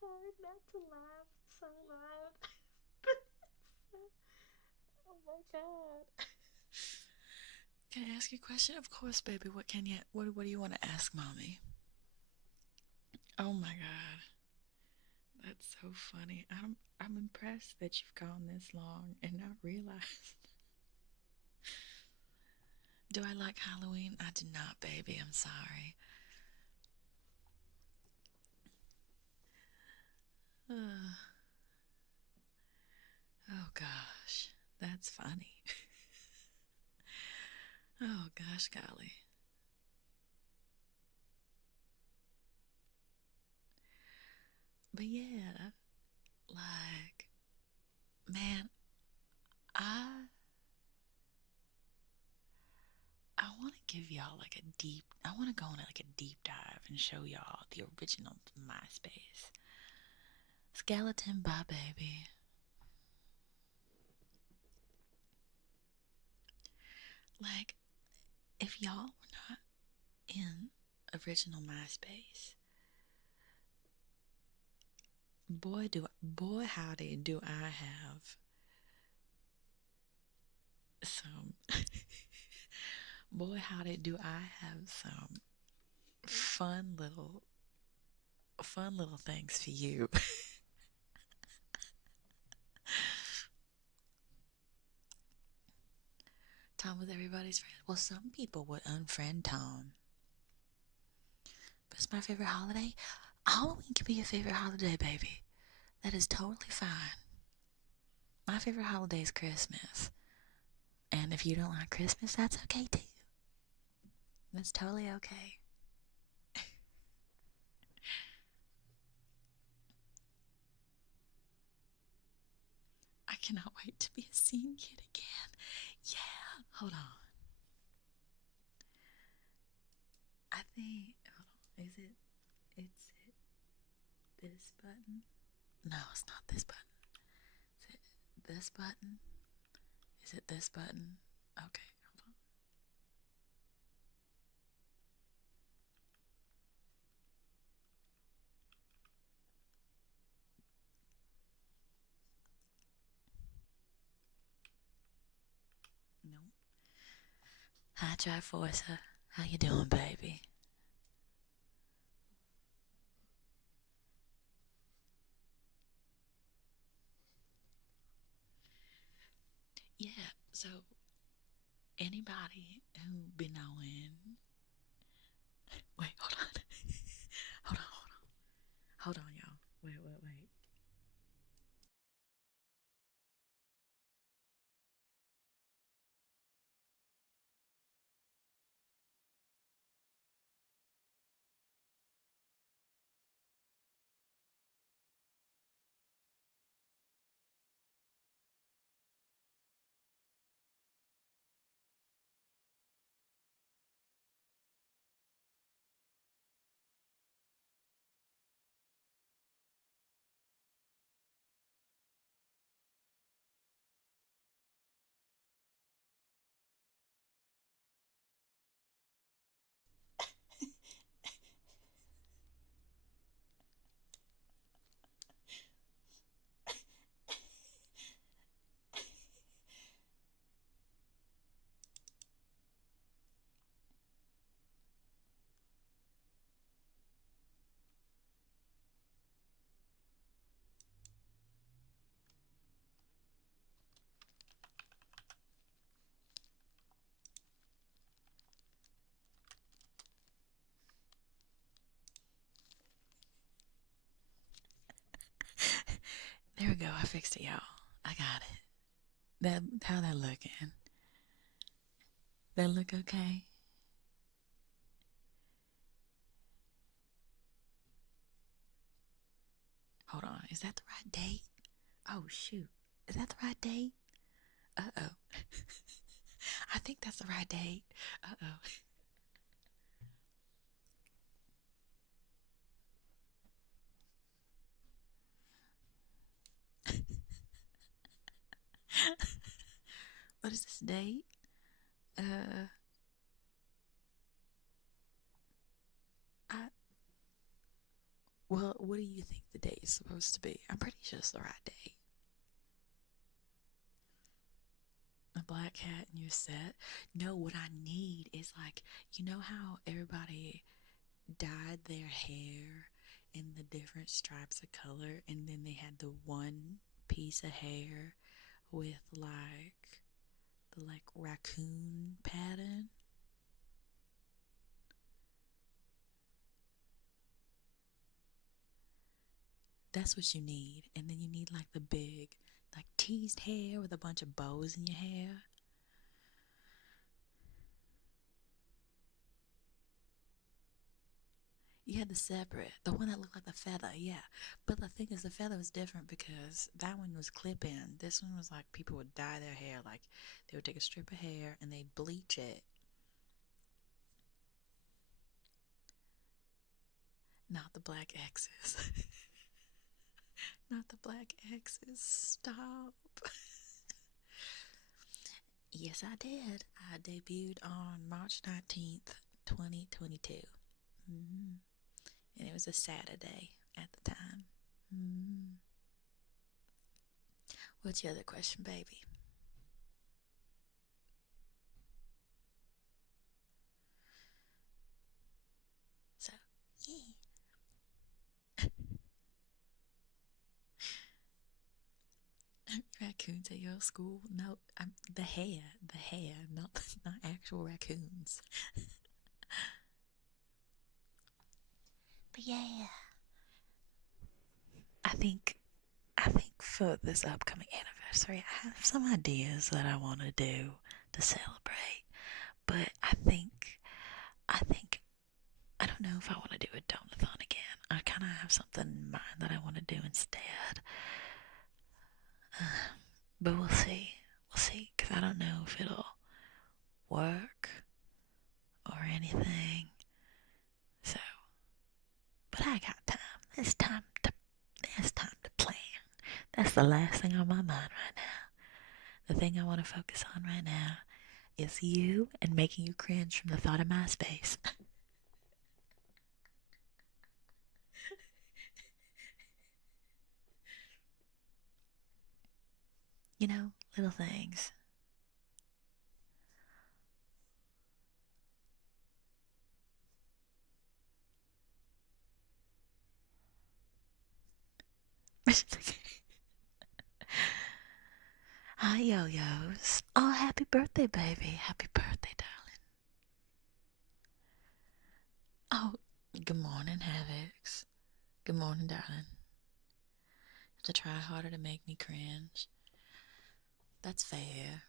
hard not to laugh so loud. Oh my god. Can I ask you a question? Of course, baby. What do you want to ask mommy? Oh my god. That's so funny. I'm impressed that you've gone this long and not realized. Do I like Halloween? I do not, baby. I'm sorry. Oh gosh, that's funny. Oh gosh, golly. But yeah, like, man, I I want to give y'all like I want to go on like a deep dive and show y'all the original MySpace. Skeleton, bye, baby. Like, if y'all were not in original MySpace, boy howdy do I have some boy howdy do I have some fun little things for you. Tom was everybody's friend. Well, some people would unfriend Tom. But it's my favorite holiday. Halloween can be your favorite holiday, baby. That is totally fine. My favorite holiday is Christmas. And if you don't like Christmas, that's okay too. That's totally okay. I cannot wait to be a scene kid again. Yeah, hold on. I think, hold on, is it this button? No, it's not this button. Is it this button? Is it this button? Okay, hold on. No. Hi, Triforza. How you doing, baby? Yeah, so anybody who been knowing... Wait, hold on. Hold on, hold on. Hold on, y'all. Wait. There we go. I fixed it, y'all. I got it. How that looking? That look okay? Hold on. Is that the right date? Oh, shoot. Is that the right date? Uh-oh. I think that's the right date. Uh-oh. What is this date? Uh, I... what do you think the date is supposed to be? I'm pretty sure it's the right date. A black hat and you're set. No, what I need is like, you know how everybody dyed their hair in the different stripes of color, and then they had the one piece of hair with like the like raccoon pattern. That's what you need. And then you need like the big like teased hair with a bunch of bows in your hair. You had the separate, the one that looked like the feather, yeah. But the thing is, the feather was different because that one was clip-in. This one was like people would dye their hair, like they would take a strip of hair and they'd bleach it. Not the black X's. Not the black X's. Stop. Yes, I did. I debuted on March 19th, 2022. Mm-hmm. And it was a Saturday at the time. Mm-hmm. What's your other question, baby? So, yeah. Raccoons at your school? No, the hair, not actual raccoons. But yeah, I think for this upcoming anniversary, I have some ideas that I want to do to celebrate. But I think I don't know if I want to do a donathon again. I kind of have something in mind that I want to do instead. But we'll see. We'll see, because I don't know if it'll work or anything. So, but I got time. There's time to plan. That's the last thing on my mind right now. The thing I want to focus on right now is you and making you cringe from the thought of MySpace. You know, little things. Hi, yo-yos. Oh, happy birthday, baby. Happy birthday, darling. Oh, good morning, Havix. Good morning, darling. Have to try harder to make me cringe. That's fair.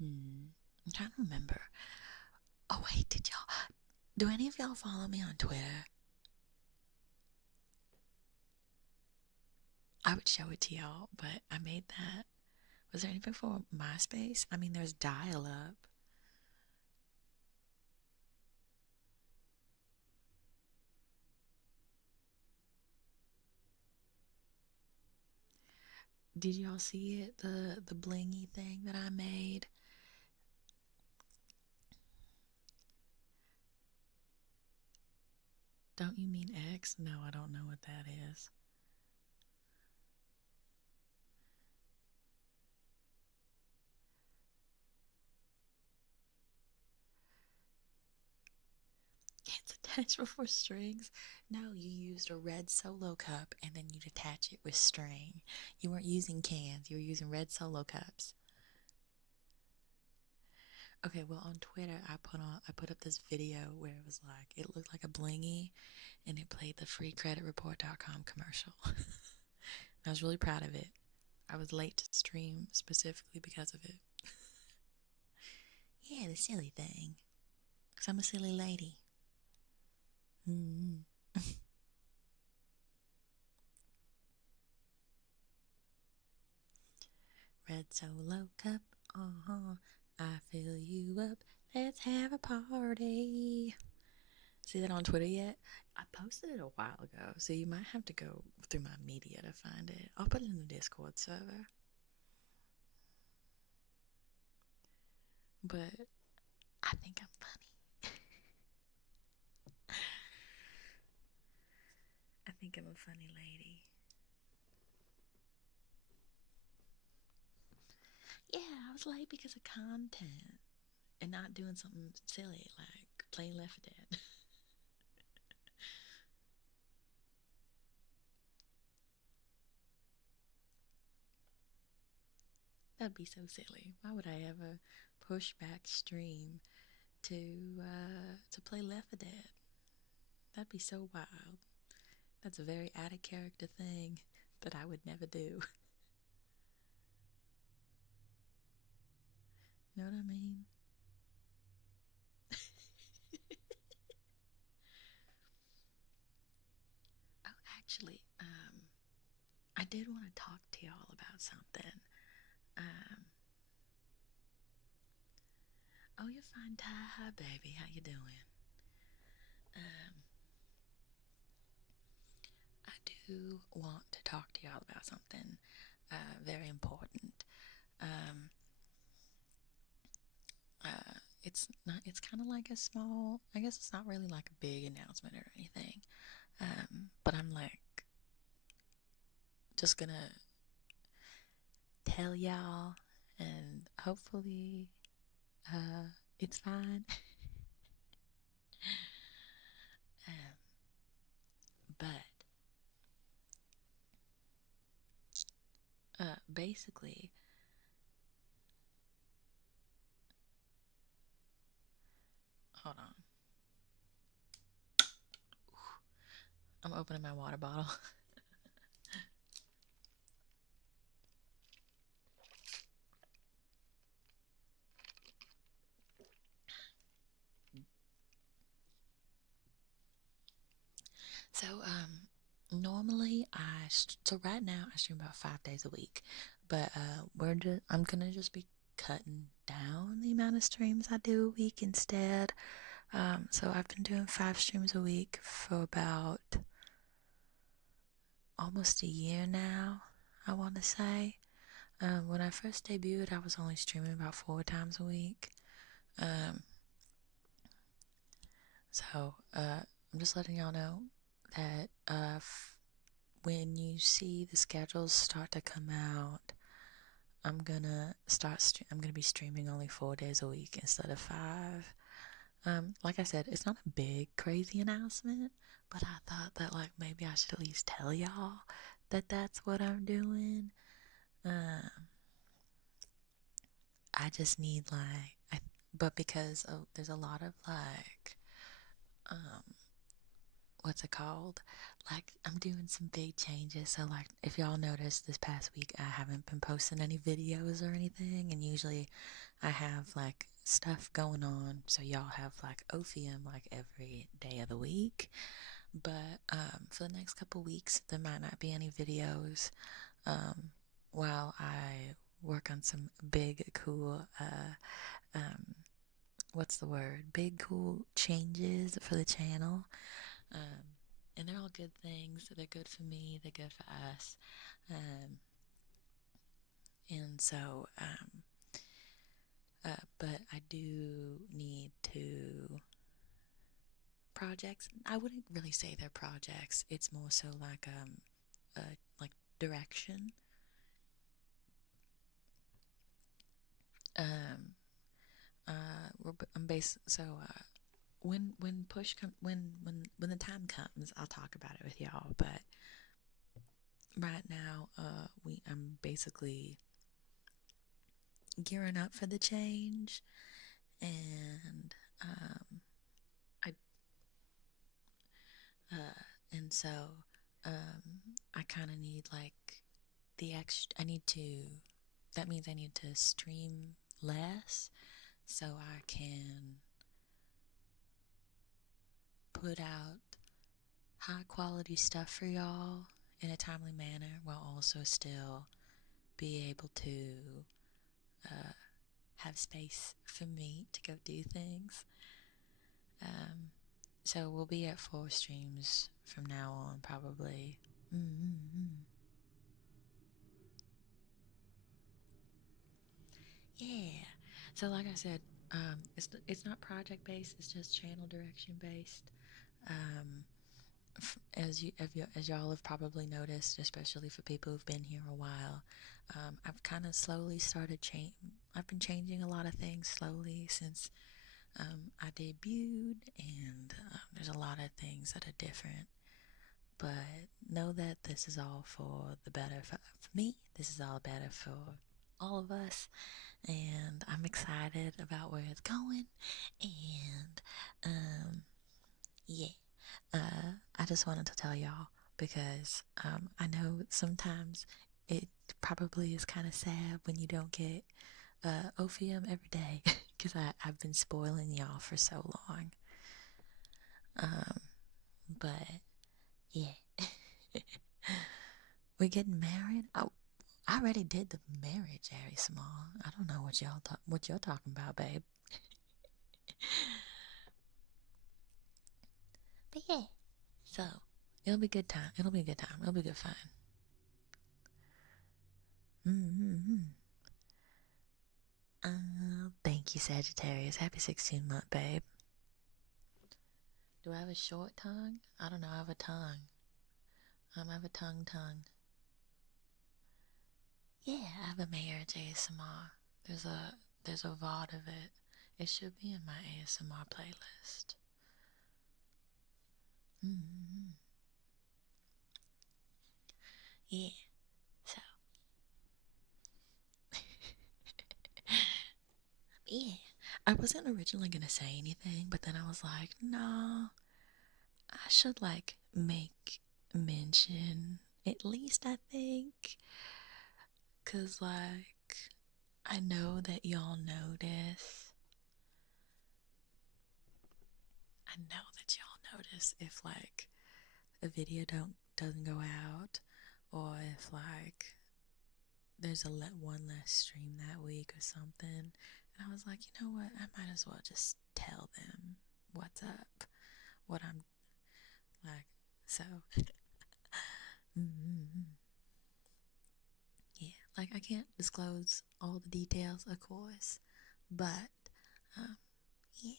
I'm trying to remember. Oh, wait, do any of y'all follow me on Twitter? I would show it to y'all, but I made that. Was there anything for MySpace? I mean, there's dial-up. Did y'all see it? The blingy thing that I made? Don't you mean X? No, I don't know what that is. It's attachable for strings. No, you used a red Solo cup and then you'd attach it with string. You weren't using cans, you were using red Solo cups. Okay, well on Twitter I put up this video where it was like it looked like a blingy and it played the freecreditreport.com commercial. I was really proud of it. I was late to stream specifically because of it. Yeah, the silly thing. Because I'm a silly lady. Mm-hmm. Red Solo cup, I fill you up. Let's have a party. See that on Twitter yet? I posted it a while ago, so you might have to go through my media to find it. I'll put it in the Discord server. But I think I'm funny. think I'm a funny lady. Yeah, I was late because of content and not doing something silly like playing Left 4 Dead. That'd be so silly. Why would I ever push back stream to play Left 4 Dead? That'd be so wild. That's a very out of character thing that I would never do. You know what I mean? Oh, actually, I did want to talk to y'all about something. Um, oh, you're fine, Ty. Hi, baby. How you doing? Um, I do want to talk to y'all about something very important. Um, it's not. It's kind of like a small. I guess it's not really like a big announcement or anything. But I'm like just gonna tell y'all, and hopefully, it's fine. um, but basically, hold on. I'm opening my water bottle. So, normally so right now I stream about 5 days a week, but I'm gonna just be cutting down the amount of streams I do a week instead. So I've been doing 5 streams a week for about almost a year now, I want to say. When I first debuted, I was only streaming about 4 times a week. So I'm just letting y'all know that when you see the schedules start to come out, I'm gonna be streaming only 4 days a week instead of 5. Like I said, it's not a big crazy announcement, but I thought that like maybe I should at least tell y'all that that's what I'm doing. I just need but because there's a lot of what's it called? Like, I'm doing some big changes. So, like, if y'all noticed this past week, I haven't been posting any videos or anything. And usually I have, like, stuff going on. So, y'all have, like, Ophelia, like, every day of the week. But for the next couple weeks, there might not be any videos while I work on some big, cool, what's the word? Big, cool changes for the channel. And they're all good things. They're good for me. They're good for us. And so, but I do need to projects. I wouldn't really say they're projects. It's more so like direction. I'm based so when push come when the time comes, I'll talk about it with y'all. But right now, I'm basically gearing up for the change, and I and so I kind of need like the extra. That means I need to stream less so I can put out high quality stuff for y'all in a timely manner while also still be able to have space for me to go do things. So we'll be at 4 streams from now on, probably. Yeah. So like I said, it's not project based. It's just channel direction based. as y'all have probably noticed, especially for people who've been here a while, I've kind of slowly started I've been changing a lot of things slowly since I debuted, and there's a lot of things that are different. But know that this is all for the better for me. This is all better for all of us, and I'm excited about where it's going. And yeah. I just wanted to tell y'all because I know sometimes it probably is kind of sad when you don't get Ophium every day because I've been spoiling y'all for so long. But yeah, we're getting married. Oh, I already did the marriage, Harry Small. I don't know what you're talking about, babe. But yeah, so it'll be a good time. It'll be a good time. It'll be good fun. Thank you, Sagittarius. Happy 16th month, babe. Do I have a short tongue? I don't know. I have a tongue. I have a tongue. Yeah, I have a marriage ASMR. There's a VOD of it. It should be in my ASMR playlist. Yeah. So. Yeah. I wasn't originally gonna say anything, but then I was like, no, I should like make mention at least, I think, cause like I know that y'all notice. I know that y'all notice if like a video doesn't go out, or if like there's one less stream that week or something. And I was like, you know what? I might as well just tell them what's up, what I'm like. So, yeah, like I can't disclose all the details, of course, but yeah.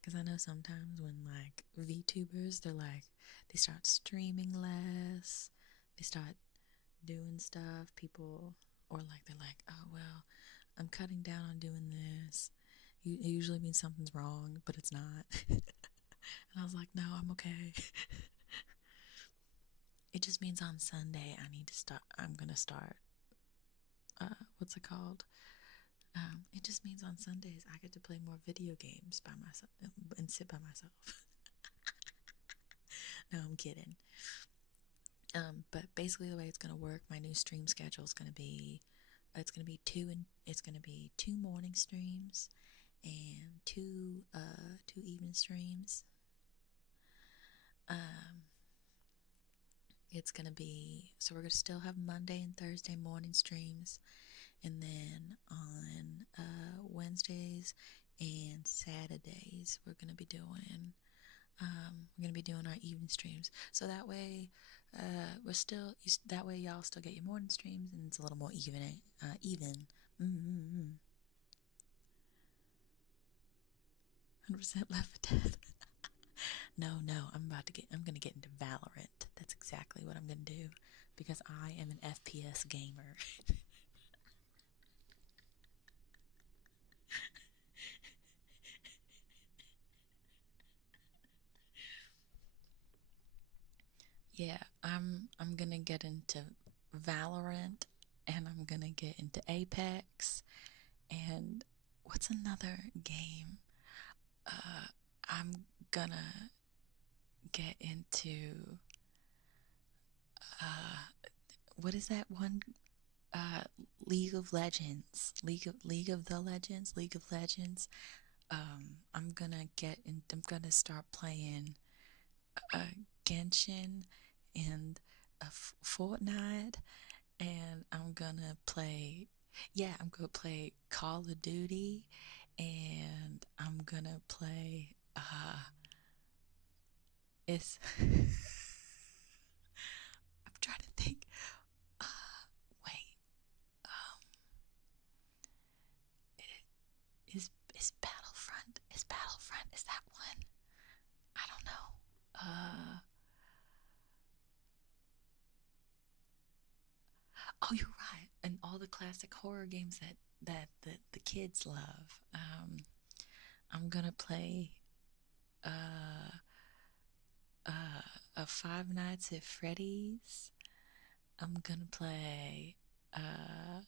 Because I know sometimes when like VTubers, they start streaming less, they start doing stuff, people, or like they're like, oh, well, I'm cutting down on doing this. It usually means something's wrong, but it's not. And I was like, no, I'm okay. It just means on Sunday I'm gonna start, what's it called? It just means on Sundays I get to play more video games by myself and sit by myself. No, I'm kidding. But basically the way it's gonna work, my new stream schedule is gonna be, it's gonna be two morning streams and two evening streams. It's gonna be, so we're gonna still have Monday and Thursday morning streams, and then on Wednesdays and Saturdays we're gonna be doing our evening streams. So that way, that way y'all still get your morning streams, and it's a little more even. 100% Left 4 Dead. No, I'm gonna get into Valorant. That's exactly what I'm gonna do, because I am an FPS gamer. Yeah, I'm gonna get into Valorant, and I'm gonna get into Apex, and what's another game? I'm gonna get into what is that one? League of Legends. League of Legends. I'm gonna start playing Genshin and Fortnite, and I'm gonna play Call of Duty, and I'm gonna play it's I'm trying to think. Wait. Um is Battlefront Oh, you're right. And all the classic horror games that the kids love. I'm gonna play uh a Five Nights at Freddy's. I'm gonna play uh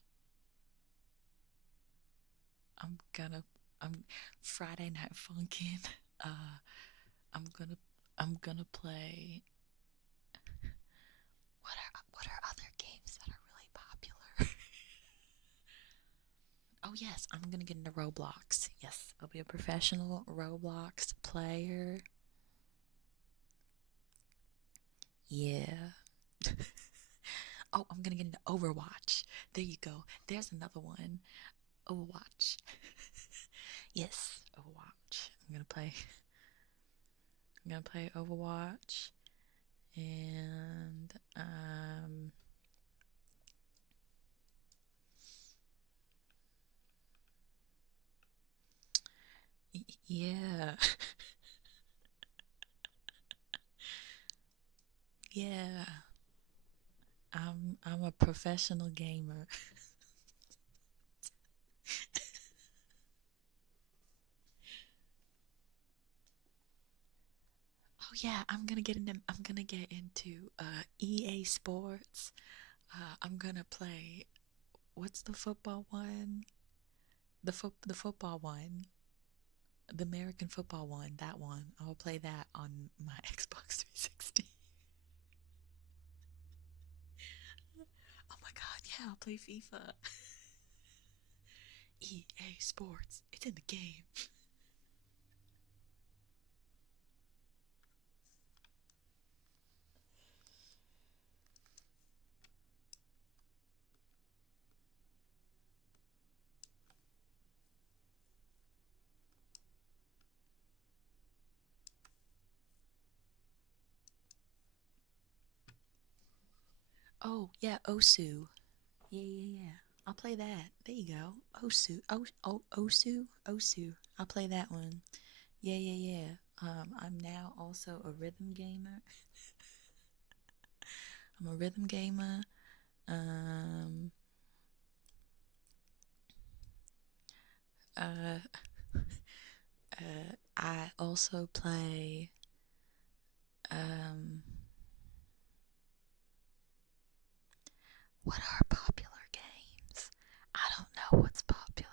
I'm gonna I'm Friday Night Funkin'. Uh I'm gonna I'm gonna play what are other games that are really popular? Oh yes, I'm gonna get into Roblox. Yes, I'll be a professional Roblox player. Yeah. Oh, I'm gonna get into Overwatch. There you go. There's another one. Overwatch. Yes, Overwatch. I'm gonna play Overwatch, and yeah. Yeah. I'm a professional gamer. Oh yeah, I'm gonna get into EA Sports. I'm gonna play, what's the football one? The football one. The American football one, that one. I'll play that on my Xbox 360. Oh my god, yeah, I'll play FIFA. EA Sports. It's in the game. Oh, yeah, Osu. Yeah. I'll play that. There you go. Osu. Osu. I'll play that one. Yeah. I'm now also a rhythm gamer. I'm a rhythm gamer. Um, uh, I also play, um, what are popular games? I don't know what's popular.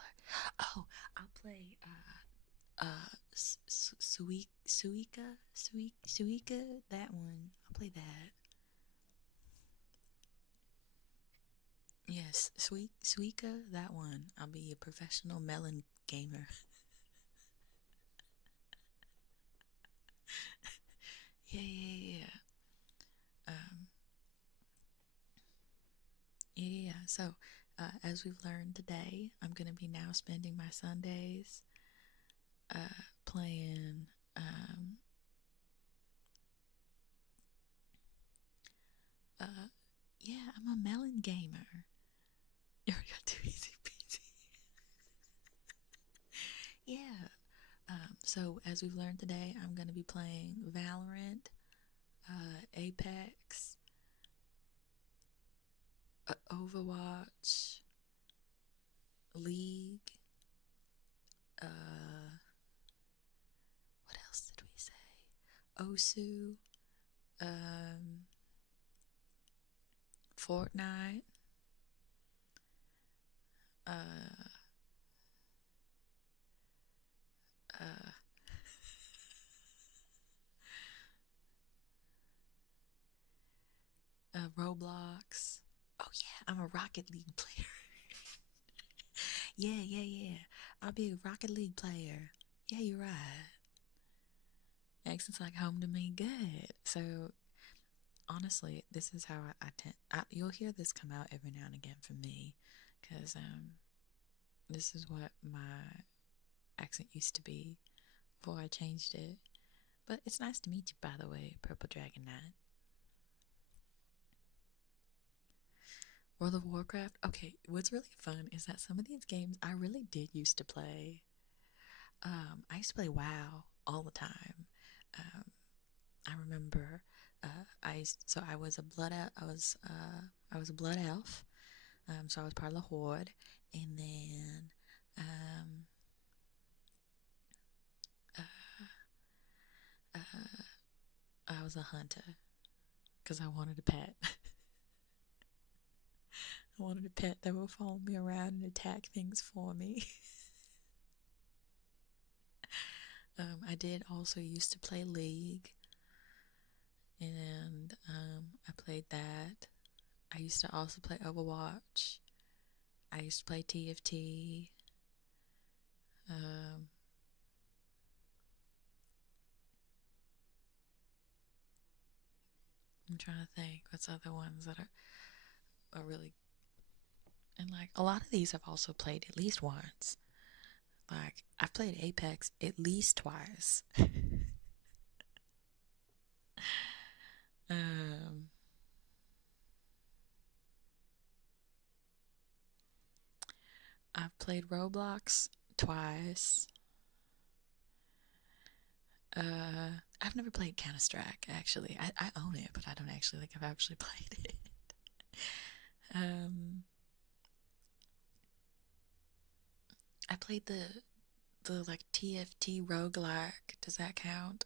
Oh, I'll play, Suika, that one. I'll play that. Yes, Suika, that one. I'll be a professional melon gamer. Yeah. Um, yeah. So, as we've learned today, I'm gonna be now spending my Sundays, playing. Uh, yeah, I'm a melon gamer. You got too easy peasy. Yeah. So as we've learned today, I'm gonna be playing Valorant, Apex, Overwatch, League. What else did we say? Osu, um, Fortnite, uh, uh, Roblox. Oh yeah, I'm a Rocket League player. Yeah. I'll be a Rocket League player. Yeah, you're right. Accent's like home to me. Good. So honestly, this is how I tend. You'll hear this come out every now and again from me, because this is what my accent used to be before I changed it. But it's nice to meet you, by the way, Purple Dragon Knight. World of Warcraft. Okay, what's really fun is that some of these games I really did used to play. I used to play WoW all the time. Um, I remember I was a blood elf. I was a blood elf. So I was part of the horde, and then uh, uh, I was a hunter because I wanted a pet. I wanted a pet that would follow me around and attack things for me. I did also used to play League, and I played that. I used to also play Overwatch. I used to play TFT. Um, I'm trying to think what's other ones that are really, and like a lot of these I've also played at least once. Like I've played Apex at least twice. um, I've played Roblox twice. I've never played Counter-Strike, actually. I own it, but I don't actually think I've actually played it. um, I played the like TFT roguelike. Does that count?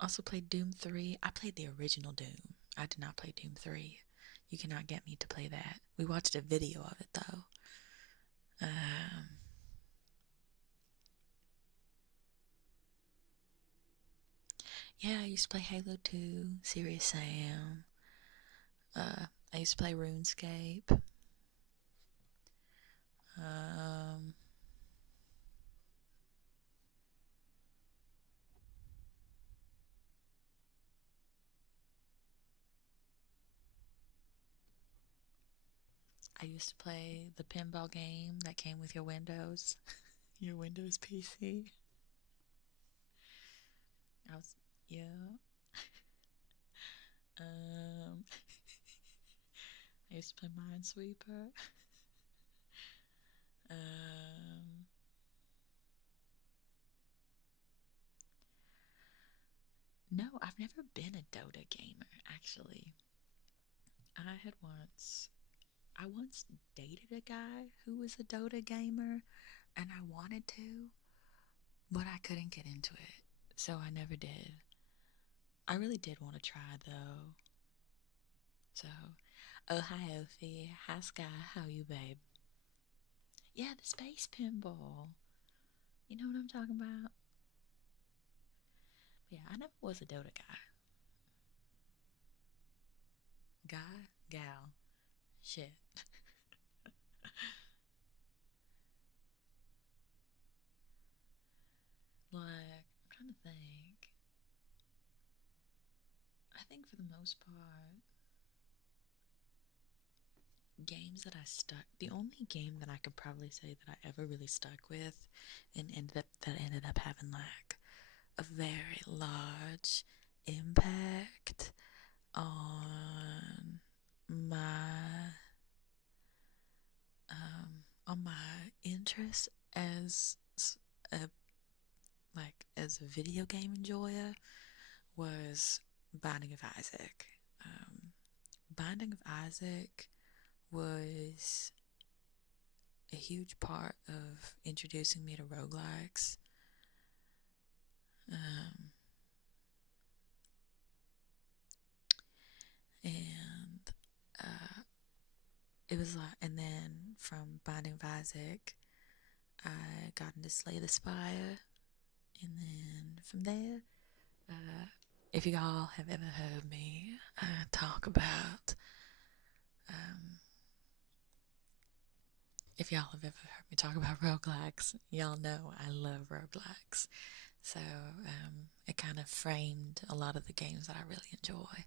Also played Doom 3. I played the original Doom. I did not play Doom 3. You cannot get me to play that. We watched a video of it though. Yeah, I used to play Halo 2, Serious Sam. I used to play RuneScape. Um, I used to play the pinball game that came with your Windows, your Windows PC. I was, yeah. Um, I used to play Minesweeper. Um, no, I've never been a Dota gamer, actually. I once dated a guy who was a Dota gamer, and I wanted to, but I couldn't get into it, so I never did. I really did want to try, though. So, oh, hi, Ophelia. Hi, Sky. How you, babe? Yeah, the space pinball. You know what I'm talking about? Yeah, I never was a Dota guy. Guy? Gal. Shit. Like, I'm trying to think. I think for the most part, games that I stuck, the only game that I could probably say that I ever really stuck with and ended up having like a very large impact on my on my interest as a as a video game enjoyer was Binding of Isaac. Binding of Isaac was a huge part of introducing me to roguelikes. Um, and it was like, and then from Binding of Isaac, I got into Slay the Spire, and then from there, uh, if you all have ever heard me talk about, um, if y'all have ever heard me talk about roguelikes, y'all know I love roguelikes. So it kind of framed a lot of the games that I really enjoy.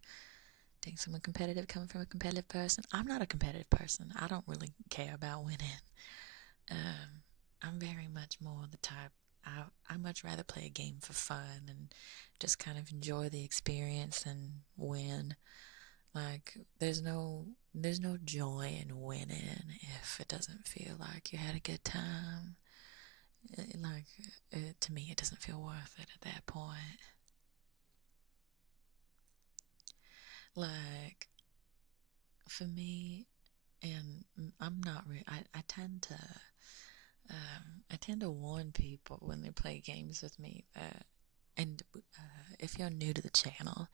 Being someone competitive, coming from a competitive person. I'm not a competitive person. I don't really care about winning. I'm very much more the type. I much rather play a game for fun and just kind of enjoy the experience than win. Like there's no joy in winning if it doesn't feel like you had a good time. to me, it doesn't feel worth it at that point. Like, for me, and I'm not really, I tend to warn people when they play games with me that, and if you're new to the channel,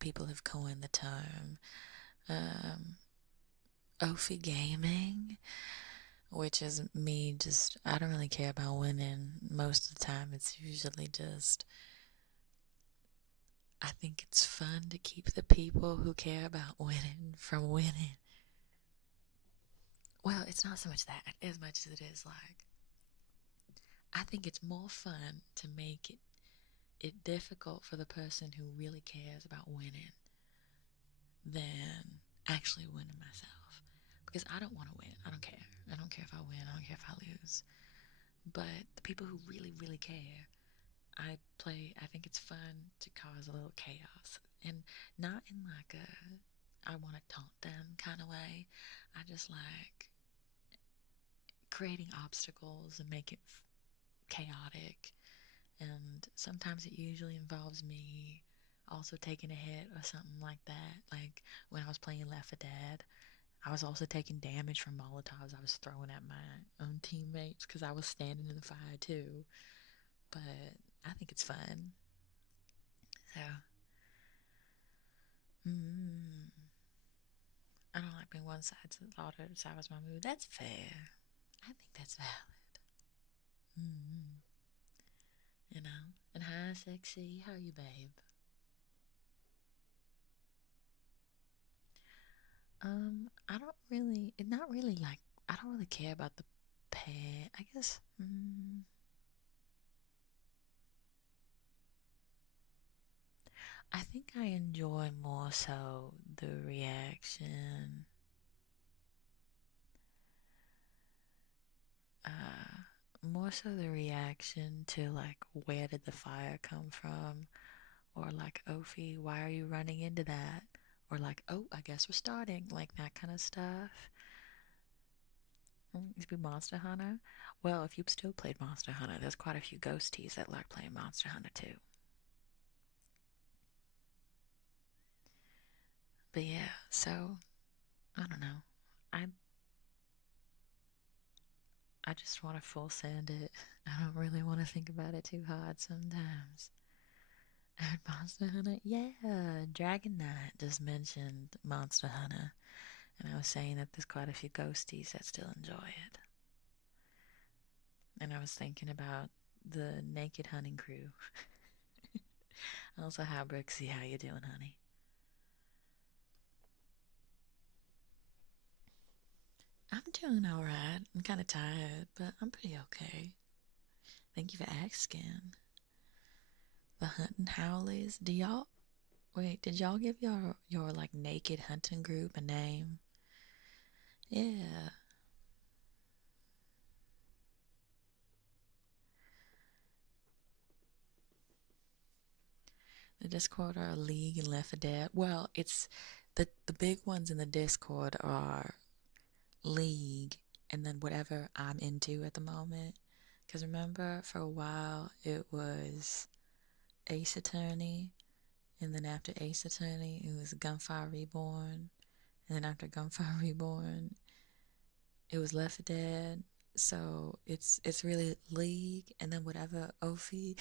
people have coined the term Ophi gaming, which is me just, I don't really care about winning. Most of the time, it's usually just, I think it's fun to keep the people who care about winning from winning. Well, it's not so much that as much as it is like, I think it's more fun to make it difficult for the person who really cares about winning than actually winning myself. Because I don't want to win. I don't care. I don't care if I win. I don't care if I lose. But the people who really, really care, I think it's fun to cause a little chaos. And not in like I want to taunt them kind of way. I just like creating obstacles and make it chaotic. And sometimes it usually involves me also taking a hit or something like that. Like when I was playing Left 4 Dead, I was also taking damage from Molotovs I was throwing at my own teammates because I was standing in the fire too. But I think it's fun. So, I don't like being one side's the other side was my move. That's fair. I think that's valid. You know? And hi, sexy. How are you, babe? I don't really, it's not really like, I don't really care about the pet. I guess, I think I enjoy more so the reaction. More so the reaction to like, where did the fire come from? Or like, Ophi, why are you running into that? Or like, oh, I guess we're starting. Like that kind of stuff. Used to be Monster Hunter. Well, if you've still played Monster Hunter, there's quite a few ghosties that like playing Monster Hunter too. But yeah, so I don't know. I I just want to full send it. I don't really want to think about it too hard sometimes. And Monster Hunter, yeah, Dragon Knight just mentioned Monster Hunter, and I was saying that there's quite a few ghosties that still enjoy it. And I was thinking about the naked hunting crew. Also, hi Brixie, how you doing, honey? I'm doing alright. I'm kind of tired, but I'm pretty okay. Thank you for asking. The hunting howlies. Do y'all wait? Did y'all give your like naked hunting group a name? Yeah. The Discord are a league and Left 4 Dead. Well, it's the big ones in the Discord are league and then whatever I'm into at the moment. Because remember, for a while it was Ace Attorney, and then after Ace Attorney it was Gunfire Reborn, and then after Gunfire Reborn it was Left 4 Dead. So it's really league, and then whatever Ophi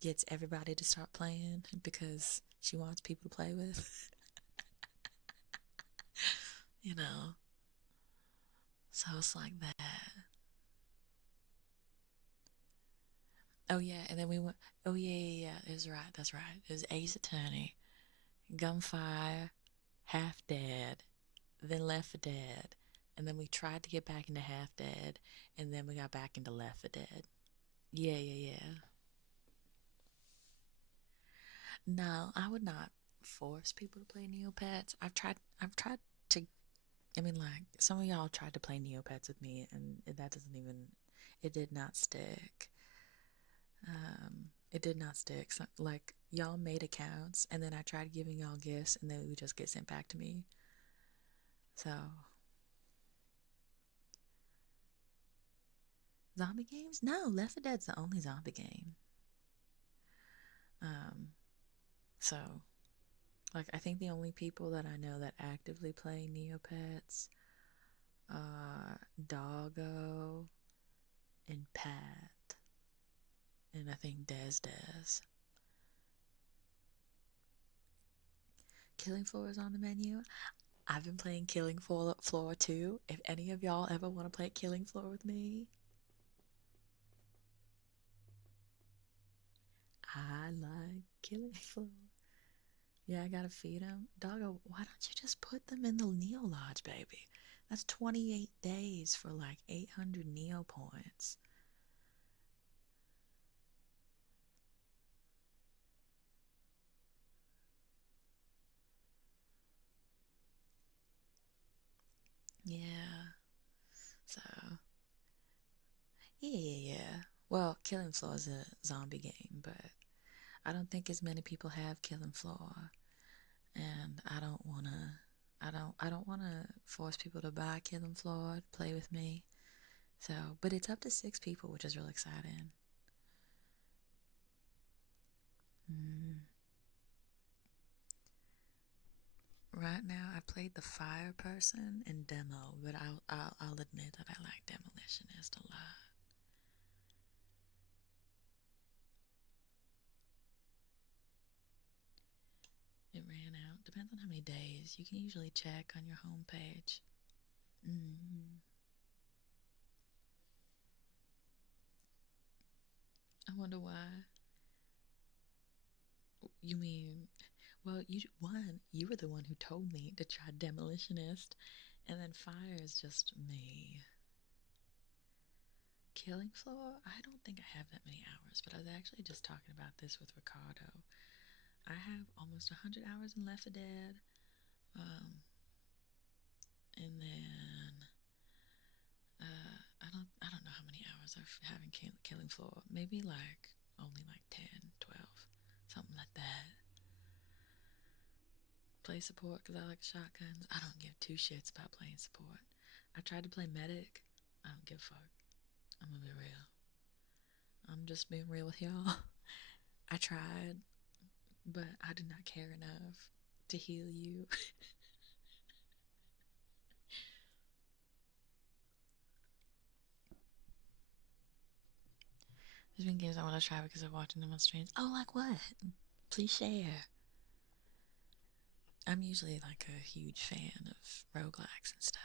gets everybody to start playing because she wants people to play with. You know. So it's like that. Oh yeah, and then we went. Oh yeah. It was right. That's right. It was Ace Attorney, Gunfire, Half Dead, then Left 4 Dead, and then we tried to get back into Half Dead, and then we got back into Left 4 Dead. Yeah. No, I would not force people to play Neopets. I've tried to. I mean, like some of y'all tried to play Neopets with me, and that doesn't even. It did not stick. It did not stick. So, like y'all made accounts, and then I tried giving y'all gifts, and they would just get sent back to me. So Zombie games? No, Left 4 Dead's the only zombie game. So, like, I think the only people that I know that actively play Neopets are Doggo and Pat, and I think Des. Killing Floor is on the menu. I've been playing Killing Floor too. If any of y'all ever want to play Killing Floor with me, I like Killing Floor. Yeah, I gotta feed them. Doggo, why don't you just put them in the Neo Lodge, baby? That's 28 days for like 800 Neo points. Yeah. So, yeah. Well, Killing Floor is a zombie game, but I don't think as many people have Killing Floor, and I don't wanna force people to buy Killing Floor to play with me. So, but it's up to 6 people, which is really exciting. Right now, I played the Fire Person in demo, but I'll admit that I like Demolitionist a lot. It ran out. Depends on how many days. You can usually check on your homepage. I wonder why. You mean, well, you were the one who told me to try Demolitionist, and then Fire is just me. Killing Floor? I don't think I have that many hours, but I was actually just talking about this with Ricardo. I have almost 100 hours in Left 4 Dead. And then I don't know how many hours I have in Killing Floor. Maybe like only like 10, 12, something like that. Play support because I like shotguns. I don't give two shits about playing support. I tried to play medic. I don't give a fuck. I'm gonna be real. I'm just being real with y'all. I tried, but I did not care enough to heal you. There's been games I want to try because of watching them on streams. Oh, like what? Please share. I'm usually like a huge fan of roguelikes and stuff.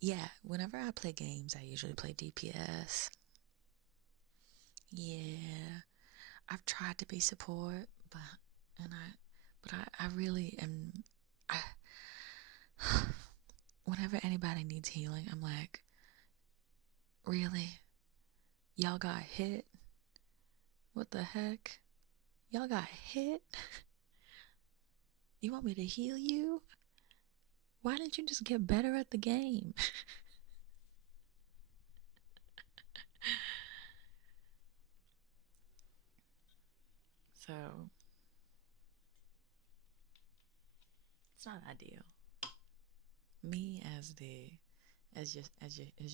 Yeah, whenever I play games, I usually play DPS. Yeah, I've tried to be support, but I really am. I, whenever anybody needs healing, I'm like, really? Y'all got hit? What the heck? Y'all got hit? You want me to heal you? Why didn't you just get better at the game? So, it's not ideal. Me as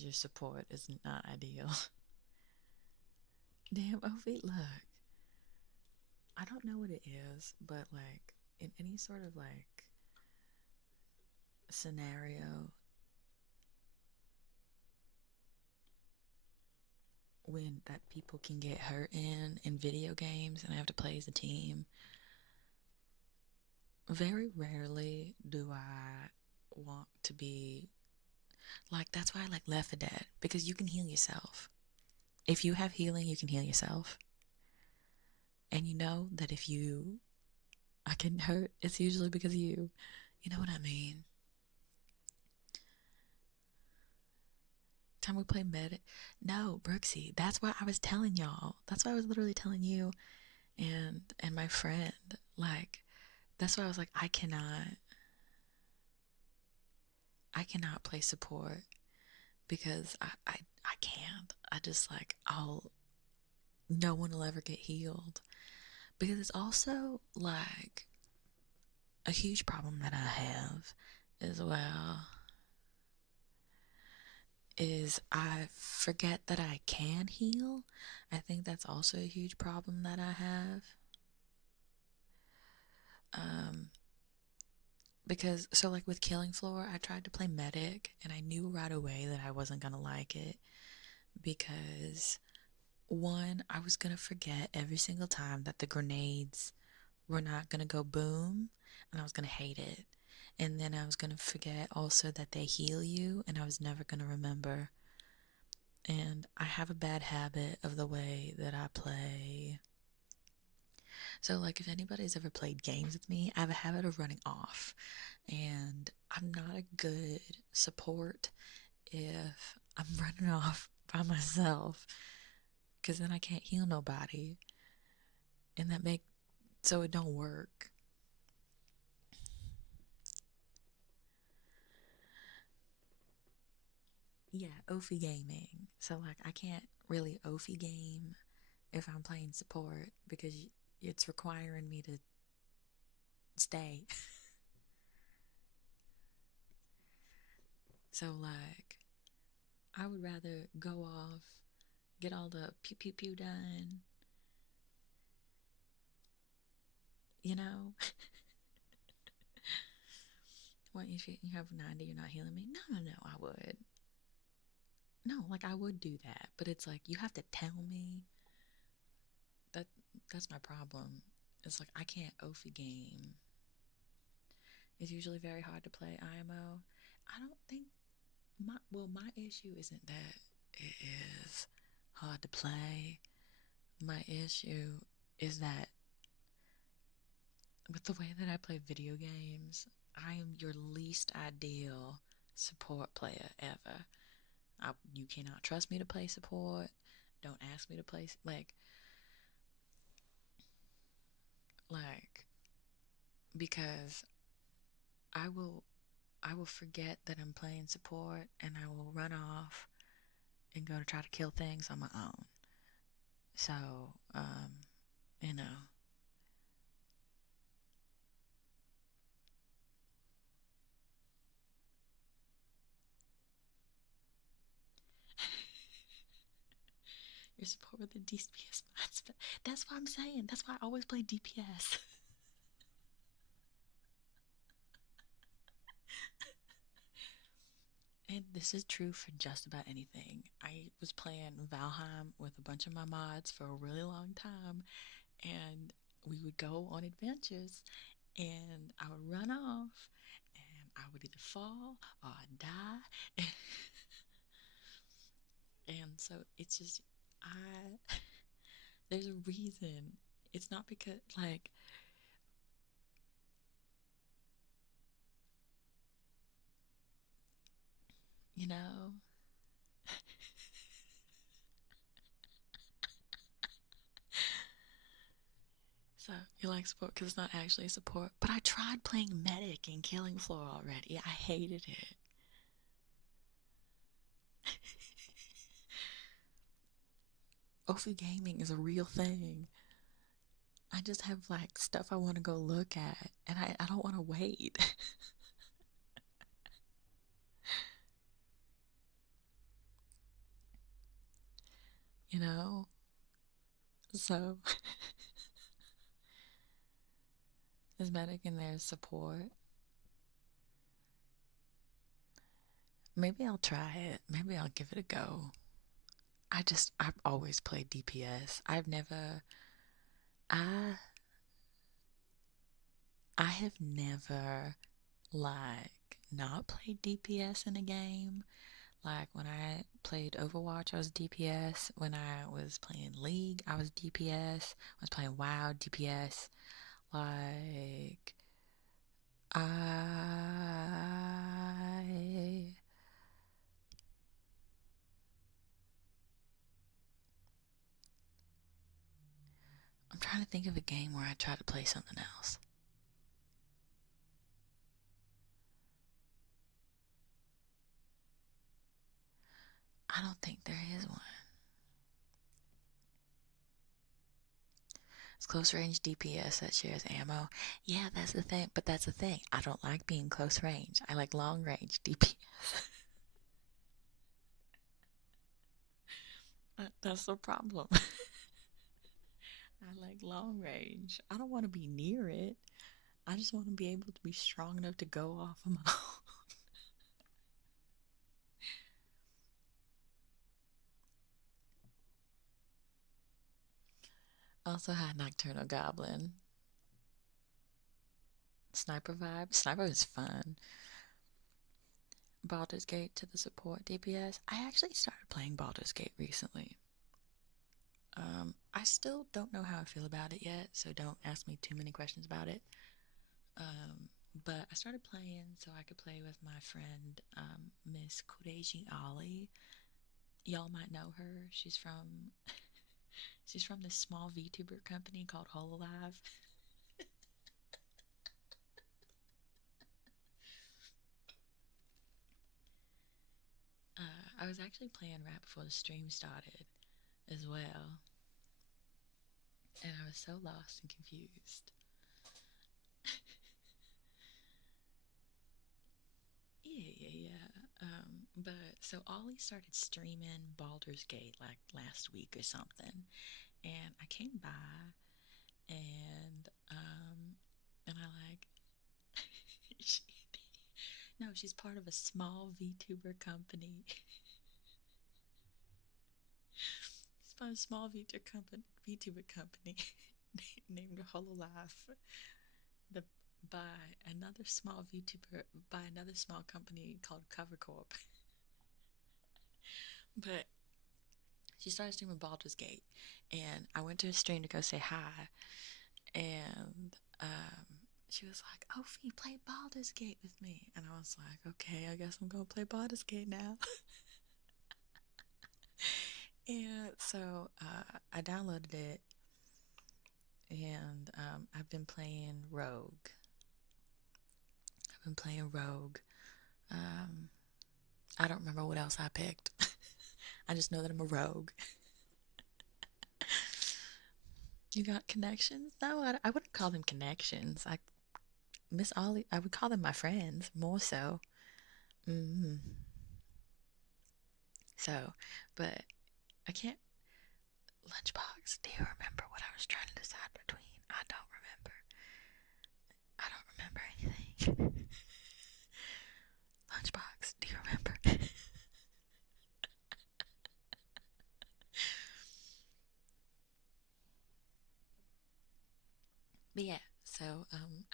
your support is not ideal. Damn, Ophelia, look. I don't know what it is, but like in any sort of like scenario when that people can get hurt in video games and I have to play as a team, very rarely do I want to be like, that's why I like Left 4 Dead, because you can heal yourself. If you have healing, you can heal yourself. And you know that if you I get hurt, it's usually because of you. You know what I mean? Time we play medic. No, Brooksy, that's why I was telling y'all. That's why I was literally telling you and my friend. Like, that's why I was like, I cannot play support because I can't. I just like no one will ever get healed. Because it's also like a huge problem that I have as well is I forget that I can heal. I think that's also a huge problem that I have. Because, so like with Killing Floor, I tried to play medic and I knew right away that I wasn't gonna like it because, one, I was gonna forget every single time that the grenades were not gonna go boom, and I was gonna hate it. And then I was gonna forget also that they heal you, and I was never gonna remember. And I have a bad habit of the way that I play. So, like, if anybody's ever played games with me, I have a habit of running off. And I'm not a good support if I'm running off by myself, because then I can't heal nobody. And so it don't work. Yeah, Ophi gaming. So, like, I can't really Ophi game if I'm playing support because it's requiring me to stay. So, like, I would rather go off, get all the pew pew pew done, you know? What, if you have 90, you're not healing me? No, I would. No, like, I would do that, but it's like, you have to tell me. That that's my problem. It's like, I can't Ophi game. It's usually very hard to play IMO. I don't think my issue isn't that it is hard to play. My issue is that with the way that I play video games, I am your least ideal support player ever. You cannot trust me to play support. Don't ask me to play like because I will I will forget that I'm playing support and I will run off and go to try to kill things on my own. So, you know. Your support with the DPS mods. That's what I'm saying. That's why I always play DPS. And this is true for just about anything. I was playing Valheim with a bunch of my mods for a really long time, and we would go on adventures, and I would run off, and I would either fall or I'd die. And so it's just, I, there's a reason. It's not because, like, you know, so you like support because it's not actually support. But I tried playing medic and killing floor already. I hated it. Ophi gaming is a real thing. I just have like stuff I want to go look at, and I don't want to wait. You know? So there's medic and there's support. Maybe I'll try it. Maybe I'll give it a go. I've always played DPS. I I have never like not played DPS in a game. Like when I played Overwatch, I was DPS. When I was playing League, I was DPS. I was playing WoW, DPS. Like I I'm trying to think of a game where I try to play something else. I don't think there is one. It's close range DPS that shares ammo. Yeah, that's the thing. But that's the thing. I don't like being close range. I like long range DPS. That's the problem. I like long range. I don't want to be near it. I just want to be able to be strong enough to go off of my own. Also had Nocturnal Goblin. Sniper vibe. Sniper is fun. Baldur's Gate to the support DPS. I actually started playing Baldur's Gate recently. I still don't know how I feel about it yet, so don't ask me too many questions about it. But I started playing so I could play with my friend, Miss Kureji Ali. Y'all might know her. She's from this small VTuber company called Hololive. I was actually playing right before the stream started as well, and I was so lost and confused. Yeah. But so Ollie started streaming Baldur's Gate like last week or something, and I came by, and I like she, no, she's part of a small VTuber company. She's part of a small VTuber company named Hololive, the by another small VTuber by another small company called Cover Corp. But she started streaming Baldur's Gate, and I went to her stream to go say hi, and she was like, "Ophi, play Baldur's Gate with me," and I was like, "Okay, I guess I'm gonna play Baldur's Gate now." And so I downloaded it, and I've been playing Rogue. Um, I don't remember what else I picked. I just know that I'm a rogue. You got connections? No, I wouldn't call them connections. Miss Ollie, I would call them my friends more so. Mm-hmm. So, but I can't. Lunchbox, do you remember what I was trying to decide between? I don't remember. I don't remember anything. Lunchbox, do you remember? But yeah, so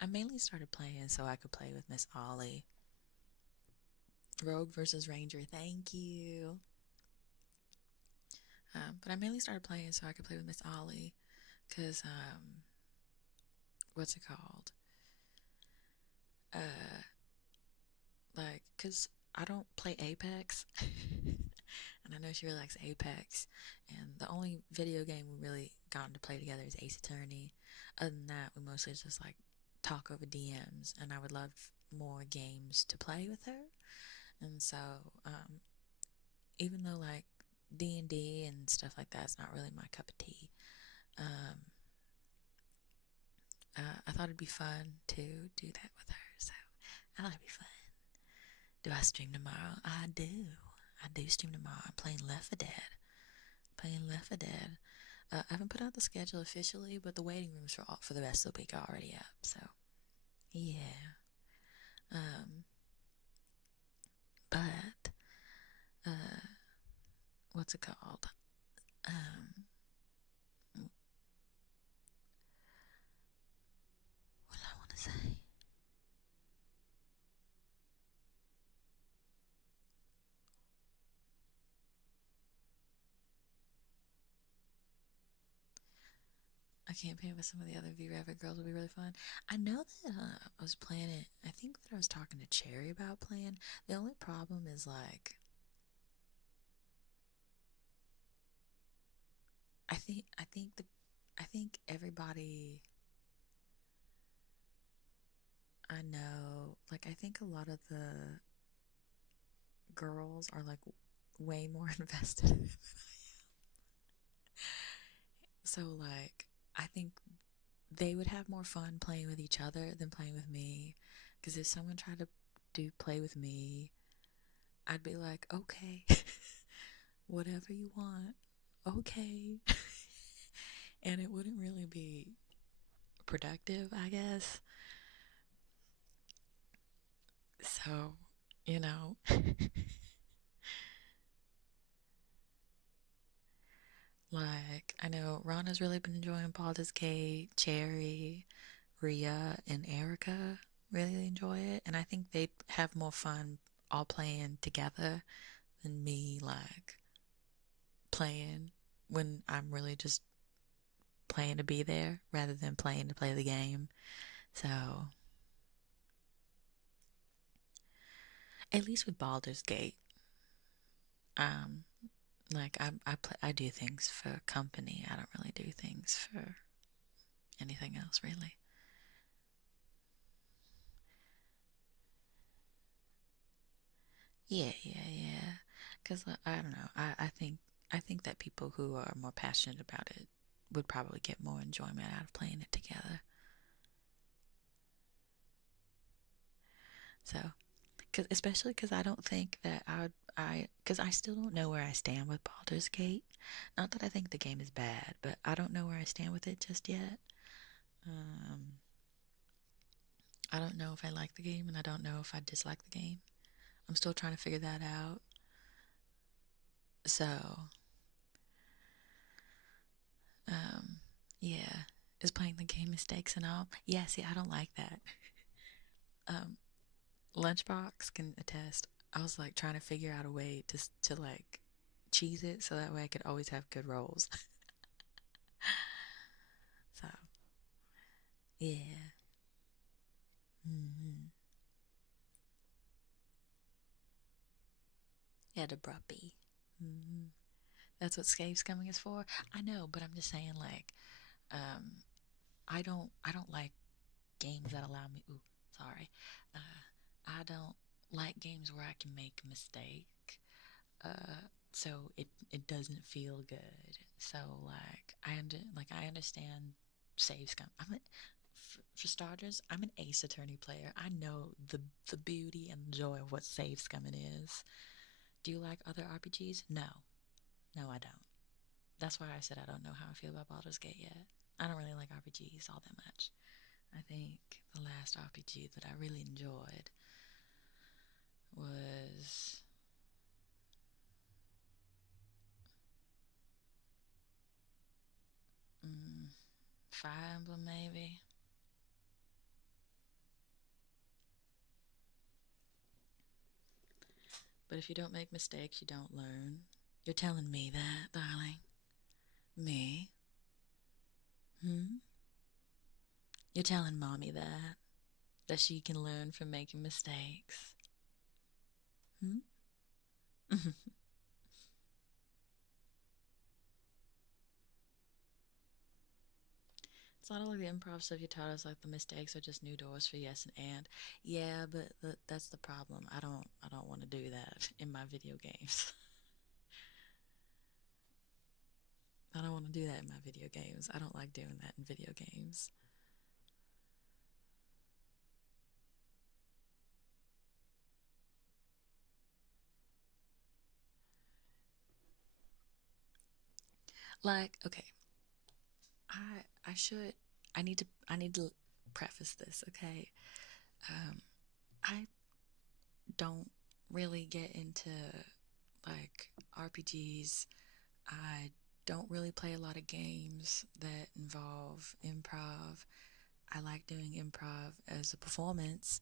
I mainly started playing so I could play with Miss Ollie. Rogue versus Ranger, thank you. But I mainly started playing so I could play with Miss Ollie, cause what's it called? Cause I don't play Apex, and I know she really likes Apex, and the only video game we really gotten to play together is Ace Attorney. Other than that, we mostly just like talk over DMs, and I would love more games to play with her. And so, even though like D&D and stuff like that's not really my cup of tea, um, I thought it'd be fun to do that with her. So I thought it'd be fun. Do I stream tomorrow? I do. I do stream tomorrow. I'm playing Left 4 Dead. I haven't put out the schedule officially, but the waiting rooms for the rest of the week are already up. So, yeah. But what's it called? What did I want to say? A campaign with some of the other VReverie girls would be really fun. I know that I was planning. I think that I was talking to Cherry about playing. The only problem is like, I think everybody I know, like I think a lot of the girls are like way more invested in it than I am. So like, I think they would have more fun playing with each other than playing with me. Because if someone tried to play with me, I'd be like, okay, whatever you want, okay. And it wouldn't really be productive, I guess. So, you know, like, I know Rana's really been enjoying Baldur's Gate, Cherry, Rhea, and Erica really enjoy it. And I think they'd have more fun all playing together than me, like, playing when I'm really just playing to be there rather than playing to play the game. So, at least with Baldur's Gate, um, like I do things for company. I don't really do things for anything else, really. Yeah. Because I don't know. I think that people who are more passionate about it would probably get more enjoyment out of playing it together. So, especially because I don't think that because I still don't know where I stand with Baldur's Gate. Not that I think the game is bad, but I don't know where I stand with it just yet. Um, I don't know if I like the game, and I don't know if I dislike the game. I'm still trying to figure that out. So, um, yeah, is playing the game mistakes and all? Yeah, see, I don't like that. Um, Lunchbox can attest. I was like trying to figure out a way to like cheese it so that way I could always have good rolls. So, yeah. Mm-hmm. Yeah, the bruppy. Mm-hmm. That's what Scape's coming is for. I know, but I'm just saying, like, um, I don't like games that allow me. Ooh, sorry. I don't like games where I can make a mistake. So it doesn't feel good. So like I understand save scum. For starters, I'm an Ace Attorney player. I know the beauty and joy of what save scumming is. Do you like other RPGs? No, no, I don't. That's why I said I don't know how I feel about Baldur's Gate yet. I don't really like RPGs all that much. I think the last RPG that I really enjoyed was mm, Fire Emblem, maybe. But if you don't make mistakes, you don't learn. You're telling me that, darling. Me? Hmm? You're telling mommy that? That she can learn from making mistakes? Hmm? It's not like the improv stuff you taught us, like the mistakes are just new doors for yes and. Yeah, but that's the problem. I don't want to do that in my video games. I don't want to do that in my video games. I don't like doing that in video games. Like, okay, I should I need to preface this, okay? Um, I don't really get into like RPGs. I don't really play a lot of games that involve improv. I like doing improv as a performance,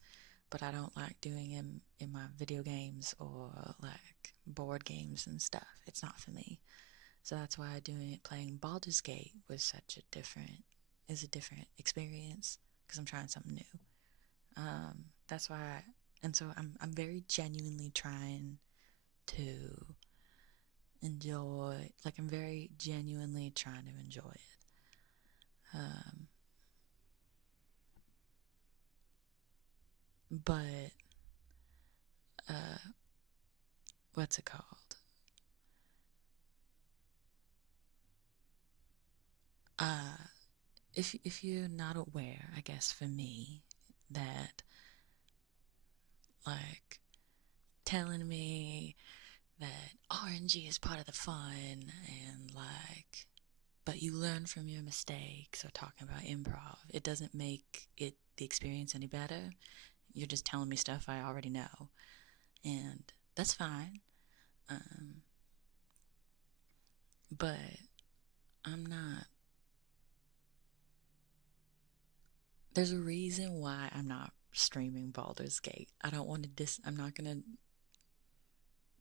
but I don't like doing them in my video games or like board games and stuff. It's not for me. So that's why doing it playing Baldur's Gate was such a different is a different experience because I'm trying something new. That's why and so I'm very genuinely trying to enjoy like I'm very genuinely trying to enjoy it. Um, but uh, what's it called? Uh, if you're not aware, I guess for me that like telling me that RNG is part of the fun and like, but you learn from your mistakes, or talking about improv. It doesn't make the experience any better. You're just telling me stuff I already know, and that's fine. But I'm not. There's a reason why I'm not streaming Baldur's Gate. I don't want to I'm not gonna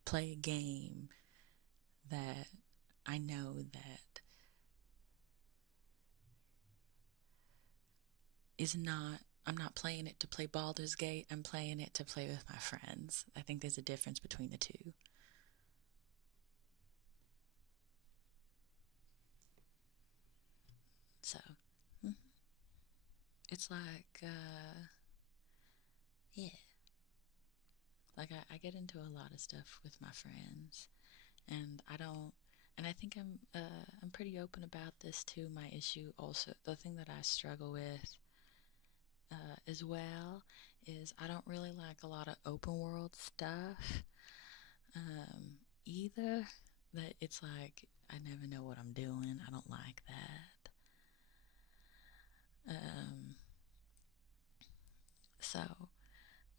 play a game that I know that is not. I'm not playing it to play Baldur's Gate. I'm playing it to play with my friends. I think there's a difference between the two. So, it's like, yeah. Like, I get into a lot of stuff with my friends, and I don't, and I think I'm pretty open about this too. My issue also, the thing that I struggle with, as well, is I don't really like a lot of open world stuff, either. That it's like, I never know what I'm doing. I don't like that. So,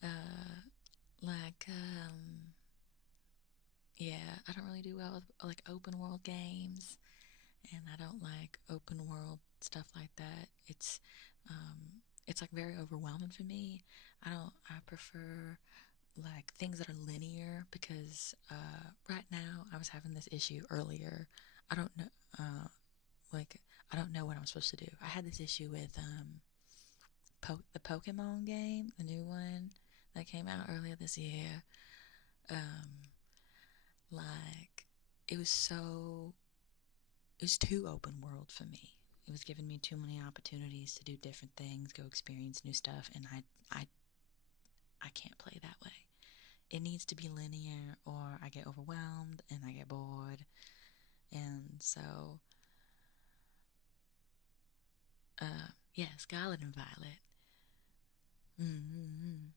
uh, like, yeah, I don't really do well with like open world games, and I don't like open world stuff like that. It's like very overwhelming for me. I prefer like things that are linear, because right now I was having this issue earlier. I don't know, like, I don't know what I'm supposed to do. I had this issue with the Pokemon game, the new one that came out earlier this year. Like, it was too open world for me. It was giving me too many opportunities to do different things, go experience new stuff, and I can't play that way. It needs to be linear, or I get overwhelmed and I get bored. And so, yeah, Scarlet and Violet. Mm-hmm.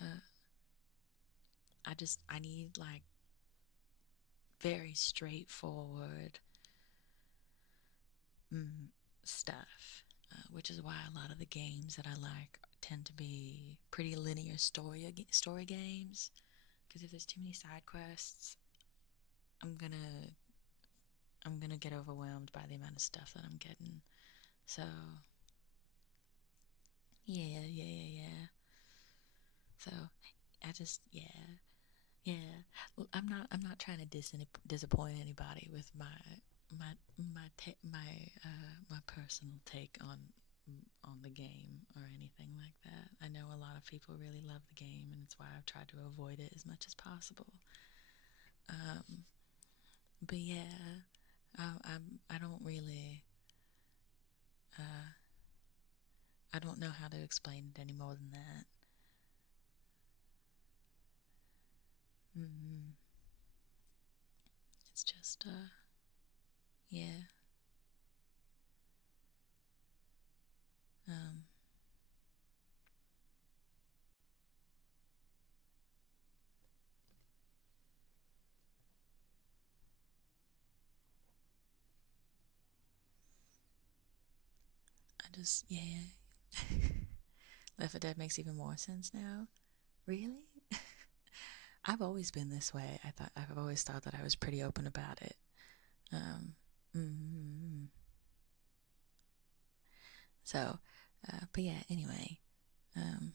Uh, I need like very straightforward stuff, which is why a lot of the games that I like tend to be pretty linear story games. Because if there's too many side quests, I'm gonna get overwhelmed by the amount of stuff that I'm getting. So yeah. So I just yeah. I'm not trying to disappoint anybody with my personal take on the game or anything like that. I know a lot of people really love the game, and it's why I've tried to avoid it as much as possible. But yeah, I don't really, uh, I don't know how to explain it any more than that. Mm-hmm. It's just, yeah. Um, yeah. Left 4 Dead makes even more sense now. Really? I've always been this way. I've always thought that I was pretty open about it. Um, mm-hmm. So, but yeah. Anyway, um,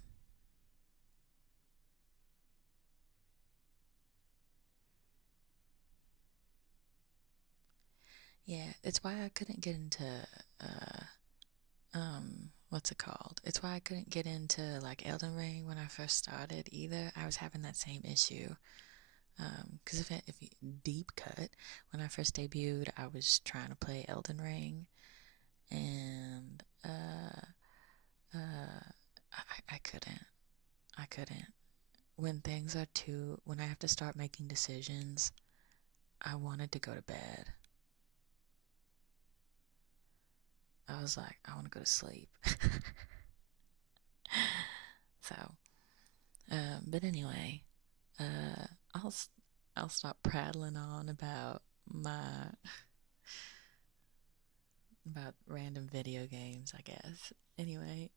yeah. It's why I couldn't get into what's it called? It's why I couldn't get into like Elden Ring when I first started either. I was having that same issue. Because if you deep cut, when I first debuted, I was trying to play Elden Ring, and I couldn't. I couldn't. When I have to start making decisions, I wanted to go to bed. I was like, I want to go to sleep. So, but anyway, I'll I'll stop prattling on about my about random video games, I guess. Anyway,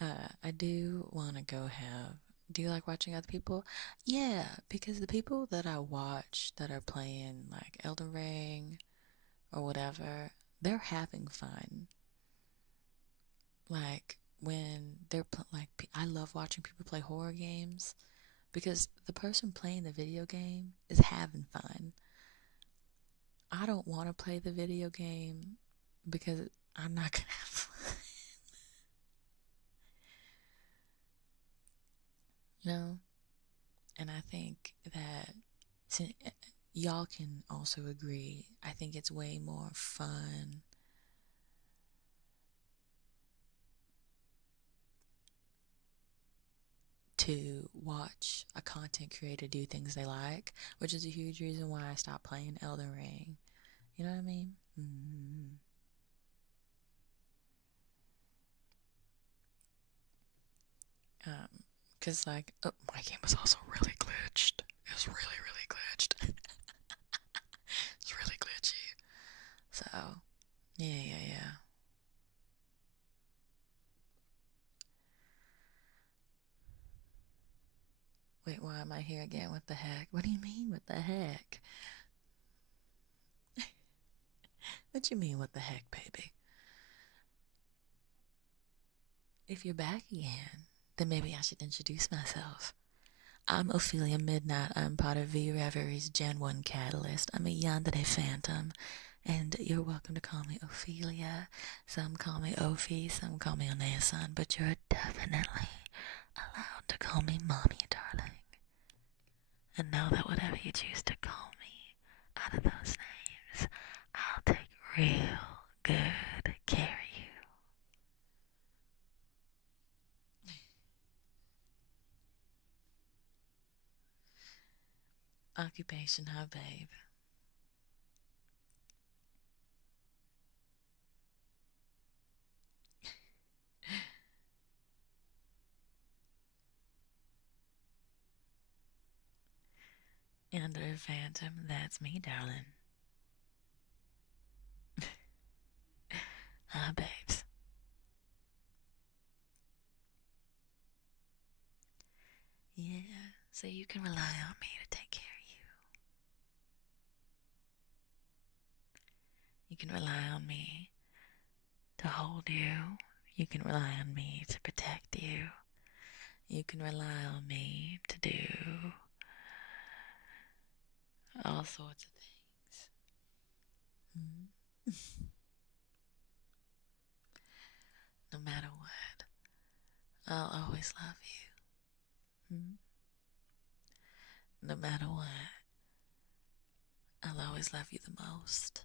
I do want to go have. Do you like watching other people? Yeah, because the people that I watch that are playing like Elden Ring or whatever, they're having fun. Like when like, I love watching people play horror games because the person playing the video game is having fun. I don't want to play the video game because I'm not gonna have fun. You know? And I think that since y'all can also agree, I think it's way more fun to watch a content creator do things they like, which is a huge reason why I stopped playing Elden Ring. You know what I mean? Mm-hmm. Cause like, oh, my game was also really glitched. It was really, really glitched. It's really glitchy. So, yeah. Wait, why am I here again? What the heck? What do you mean, what the heck? What you mean, what the heck, baby? If you're back again, then maybe I should introduce myself. I'm Ophelia Midnight. I'm part of VReverie's Gen 1 Catalyst. I'm a Yandere Phantom, and you're welcome to call me Ophelia. Some call me Ophi, some call me Onesan, but you're definitely allowed to call me Mommy, darling. And know that whatever you choose to call me out of those names, I'll take real good care of you. Occupation, huh, babe? Yandere Phantom, that's me, darling. Huh, babes? Yeah, so you can rely on me to take care of you. You can rely on me to hold you. You can rely on me to protect you. You can rely on me to do all sorts of things. No matter what, I'll always love you. No matter what, I'll always love you the most.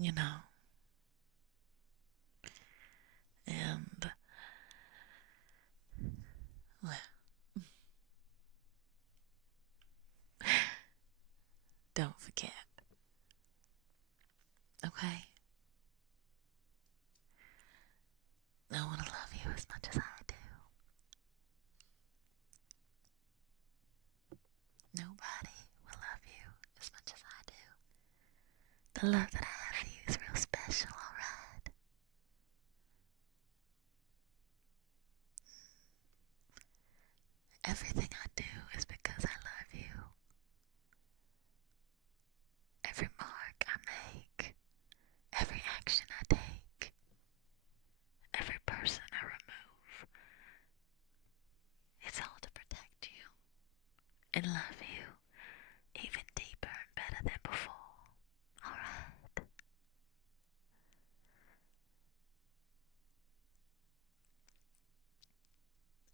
You know, and well, don't forget, okay? I want to love you as much as I do. Nobody will love you as much as I do. The love that I have for you is real special, alright? Everything I do is because I love you. Every mark I make, every action I take, every person I remove, it's all to protect you and love you even deeper and better than before, alright?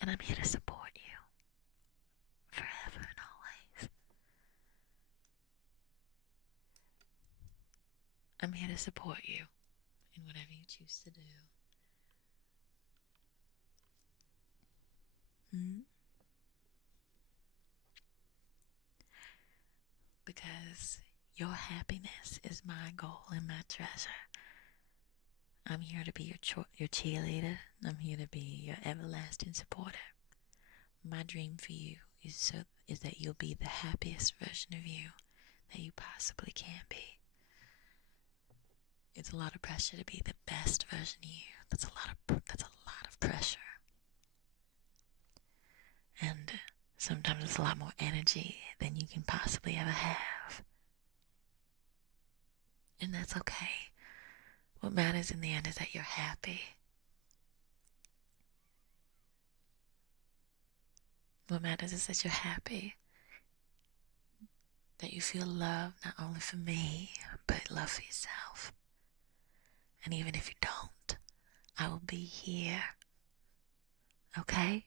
And I'm here to support you forever and always. I'm here to support you in whatever you choose to do. Because your happiness is my goal and my treasure. I'm here to be your cheerleader. I'm here to be your everlasting supporter. My dream for you is that you'll be the happiest version of you that you possibly can be. It's a lot of pressure to be the best version of you. That's a lot of pressure. And sometimes it's a lot more energy than you can possibly ever have. And that's okay. What matters in the end is that you're happy. What matters is that you're happy. That you feel love not only for me, but love for yourself. And even if you don't, I will be here. Okay?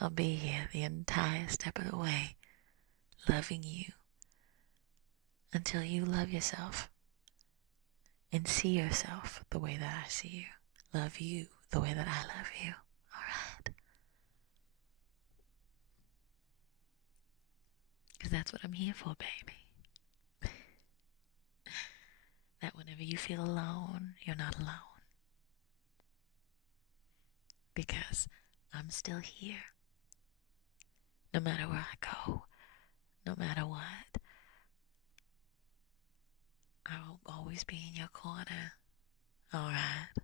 I'll be here the entire step of the way, loving you until you love yourself and see yourself the way that I see you. Love you the way that I love you. Alright? Because that's what I'm here for, baby. That whenever you feel alone, you're not alone. Because I'm still here. No matter where I go, no matter what, I'll always be in your corner. Alright?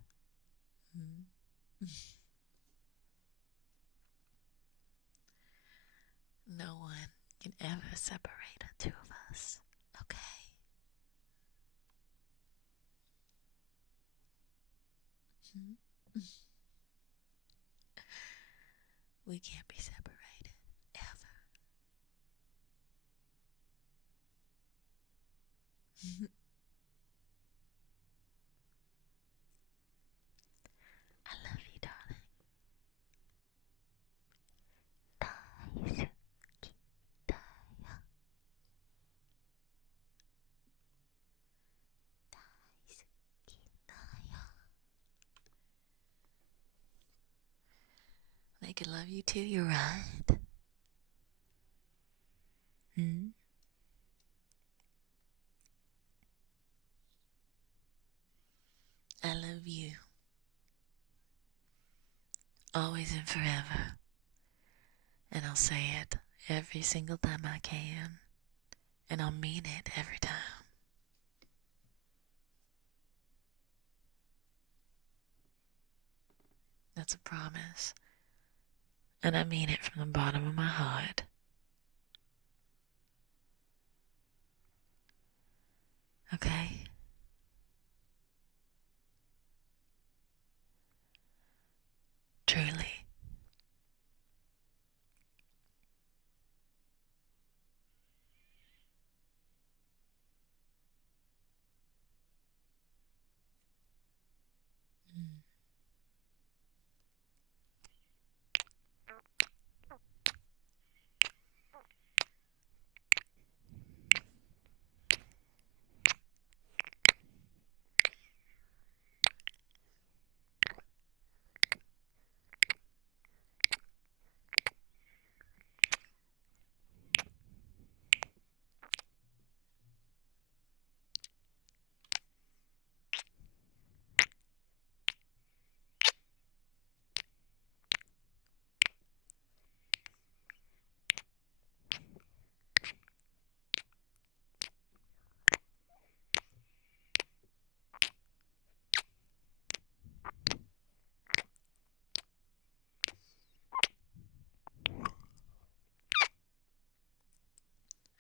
No one can ever separate the two of us. Okay? We can't be separated, ever. I love you, darling. They can love you too, you're right. I love you. Always and forever. And I'll say it every single time I can. And I'll mean it every time. That's a promise. And I mean it from the bottom of my heart. Okay? Truly.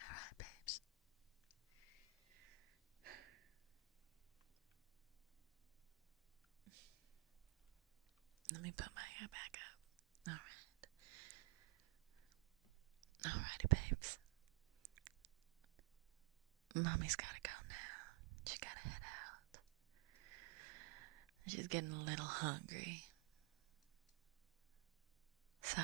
Alright, babes. Let me put my hair back up. Alright. Alrighty, babes. Mommy's gotta go now. She gotta head out. She's getting a little hungry. So.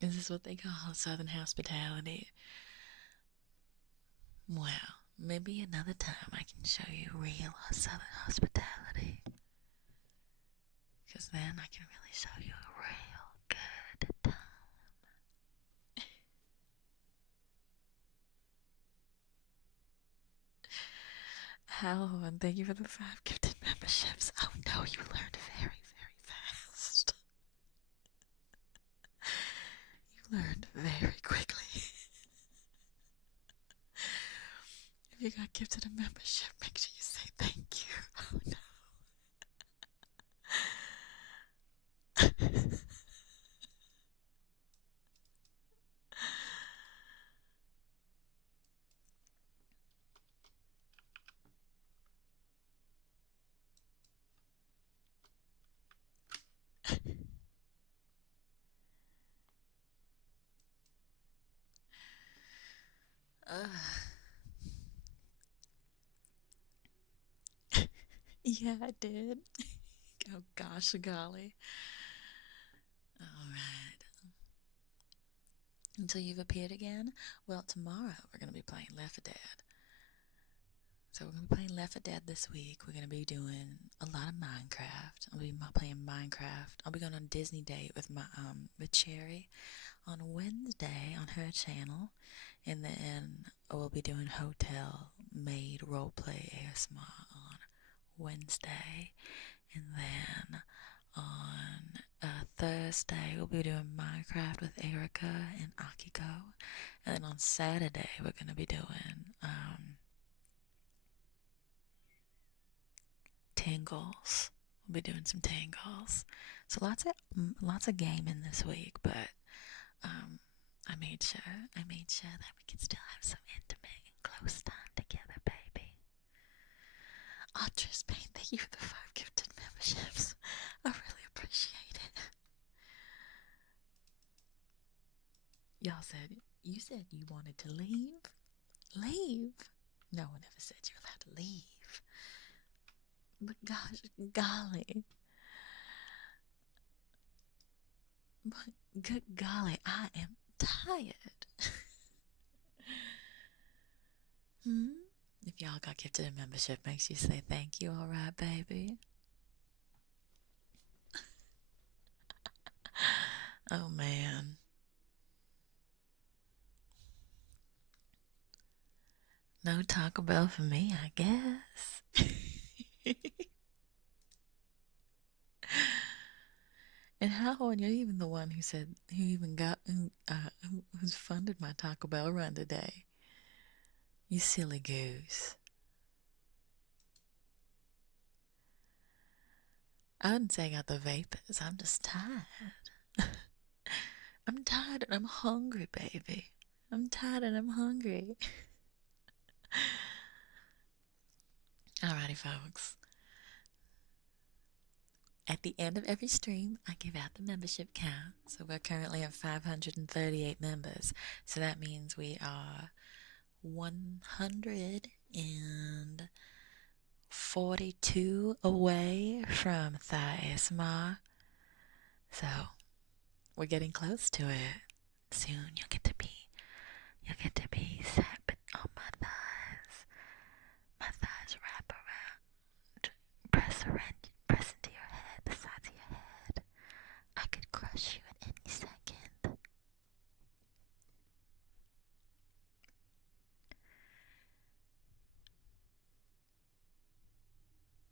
Is this what they call Southern hospitality? Well, maybe another time I can show you real Southern hospitality. because then I can really show you a real good time. Hello, and thank you for the 5 gifted memberships. Oh no, you learned very, very fast. You learned very quickly. If you got gifted a membership, make sure you say thank you. Oh no. Yeah, I did. Oh gosh, golly. Alright. Until you've appeared again? Well, tomorrow we're going to be playing Left 4 Dead. So we're going to be playing Left 4 Dead this week. We're going to be doing a lot of Minecraft. I'll be playing Minecraft. I'll be going on Disney date with with Cherry on Wednesday on her channel. And then we'll be doing Hotel Maid Roleplay ASMR on Wednesday. And then on Thursday, we'll be doing Minecraft with Erica and Akiko. And then on Saturday, we're going to be doing Tingles. We'll be doing some Tingles. So lots of gaming this week, but I made sure that we can still have some intimate and close time together, baby. Audrey's Payne, thank you for the 5 gifted memberships. I really appreciate it. Y'all said, you said you wanted to leave? Leave? No one ever said you're allowed to leave. But gosh, golly. But good golly, I am tired. If y'all got gifted a membership, make sure you say thank you, alright, baby? Oh, man. No Taco Bell for me, I guess. And how, and you're even the one who's funded my Taco Bell run today. You silly goose. I wouldn't say I got the vapors. I'm just tired. I'm tired and I'm hungry, baby. I'm tired and I'm hungry. Alrighty, folks. At the end of every stream, I give out the membership count. So we're currently at 538 members. So that means we are 142 away from Thigh ASMR. So we're getting close to it. Soon you'll get to be sat on my thighs. My thighs wrap around, press into your head, the sides of your head. I could crush you at any second.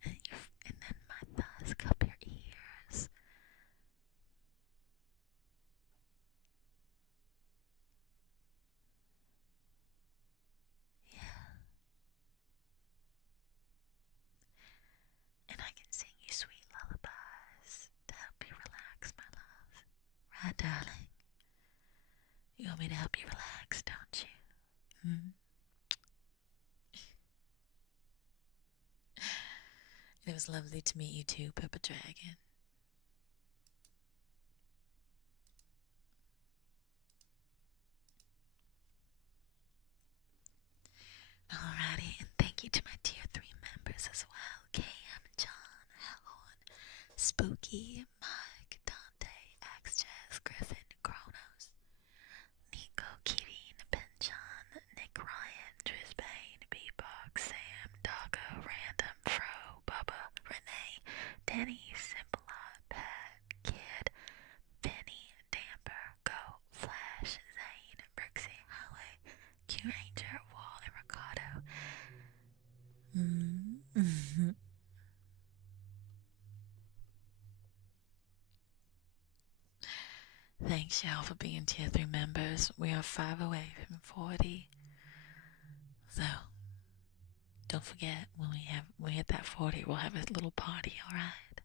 And then my thighs cup your ears. Yeah. And I can sing you sweet lullabies to help you relax, my love. Right, darling? You want me to help you relax, don't you? It was lovely to meet you too, Pepper Dragon. Alrighty, and thank you to my tier 3 members as well. KM, John, Helen, Spooky, Mike, Dante, XJazz, Griffin, Kronos, Nico, Kitty, Benjon, Nick Ryan, Trisbane, Beatbox, Sam, Doggo, Random, Fro, Bubba, Renee, Danny, Simplot, Pat, Thanks y'all for being tier 3 members. We are 5 away from 40. So don't forget, when we hit that 40, we'll have a little party, alright?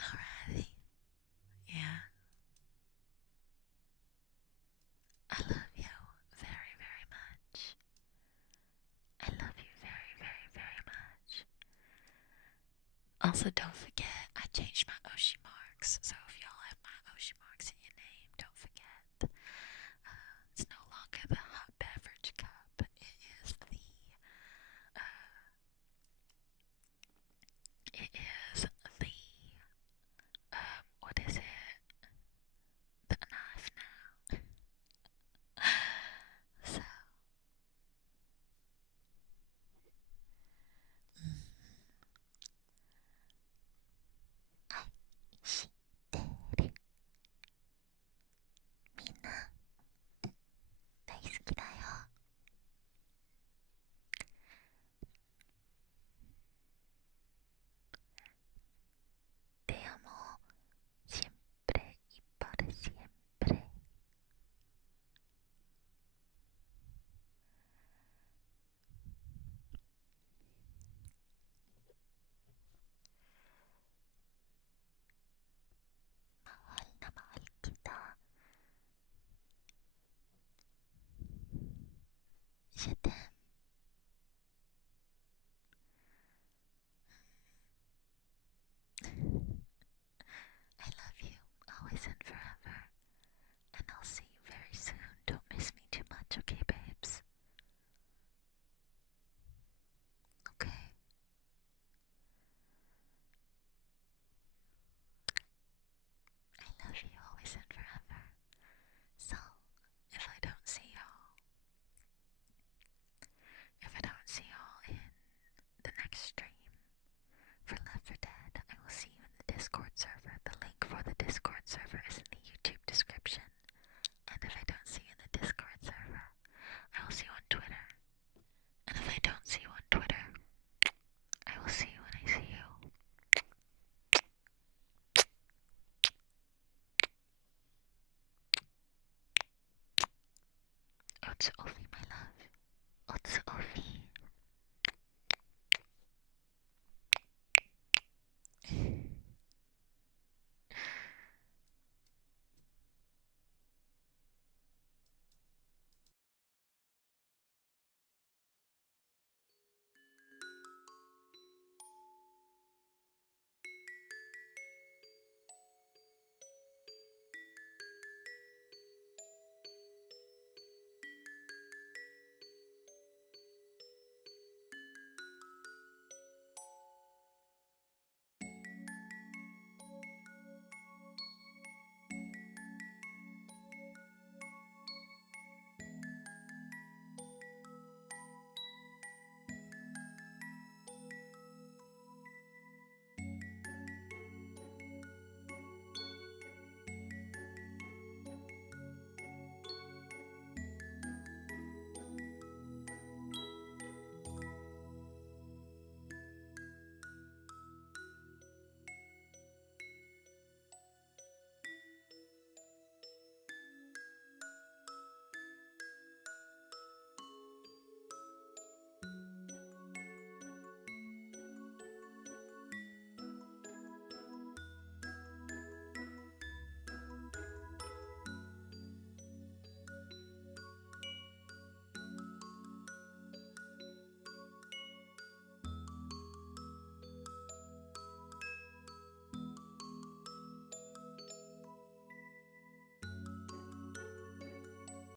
Alrighty. Yeah. I love you very, very much. I love you very, very, very much. Also, don't forget, I changed my Oshi marks. So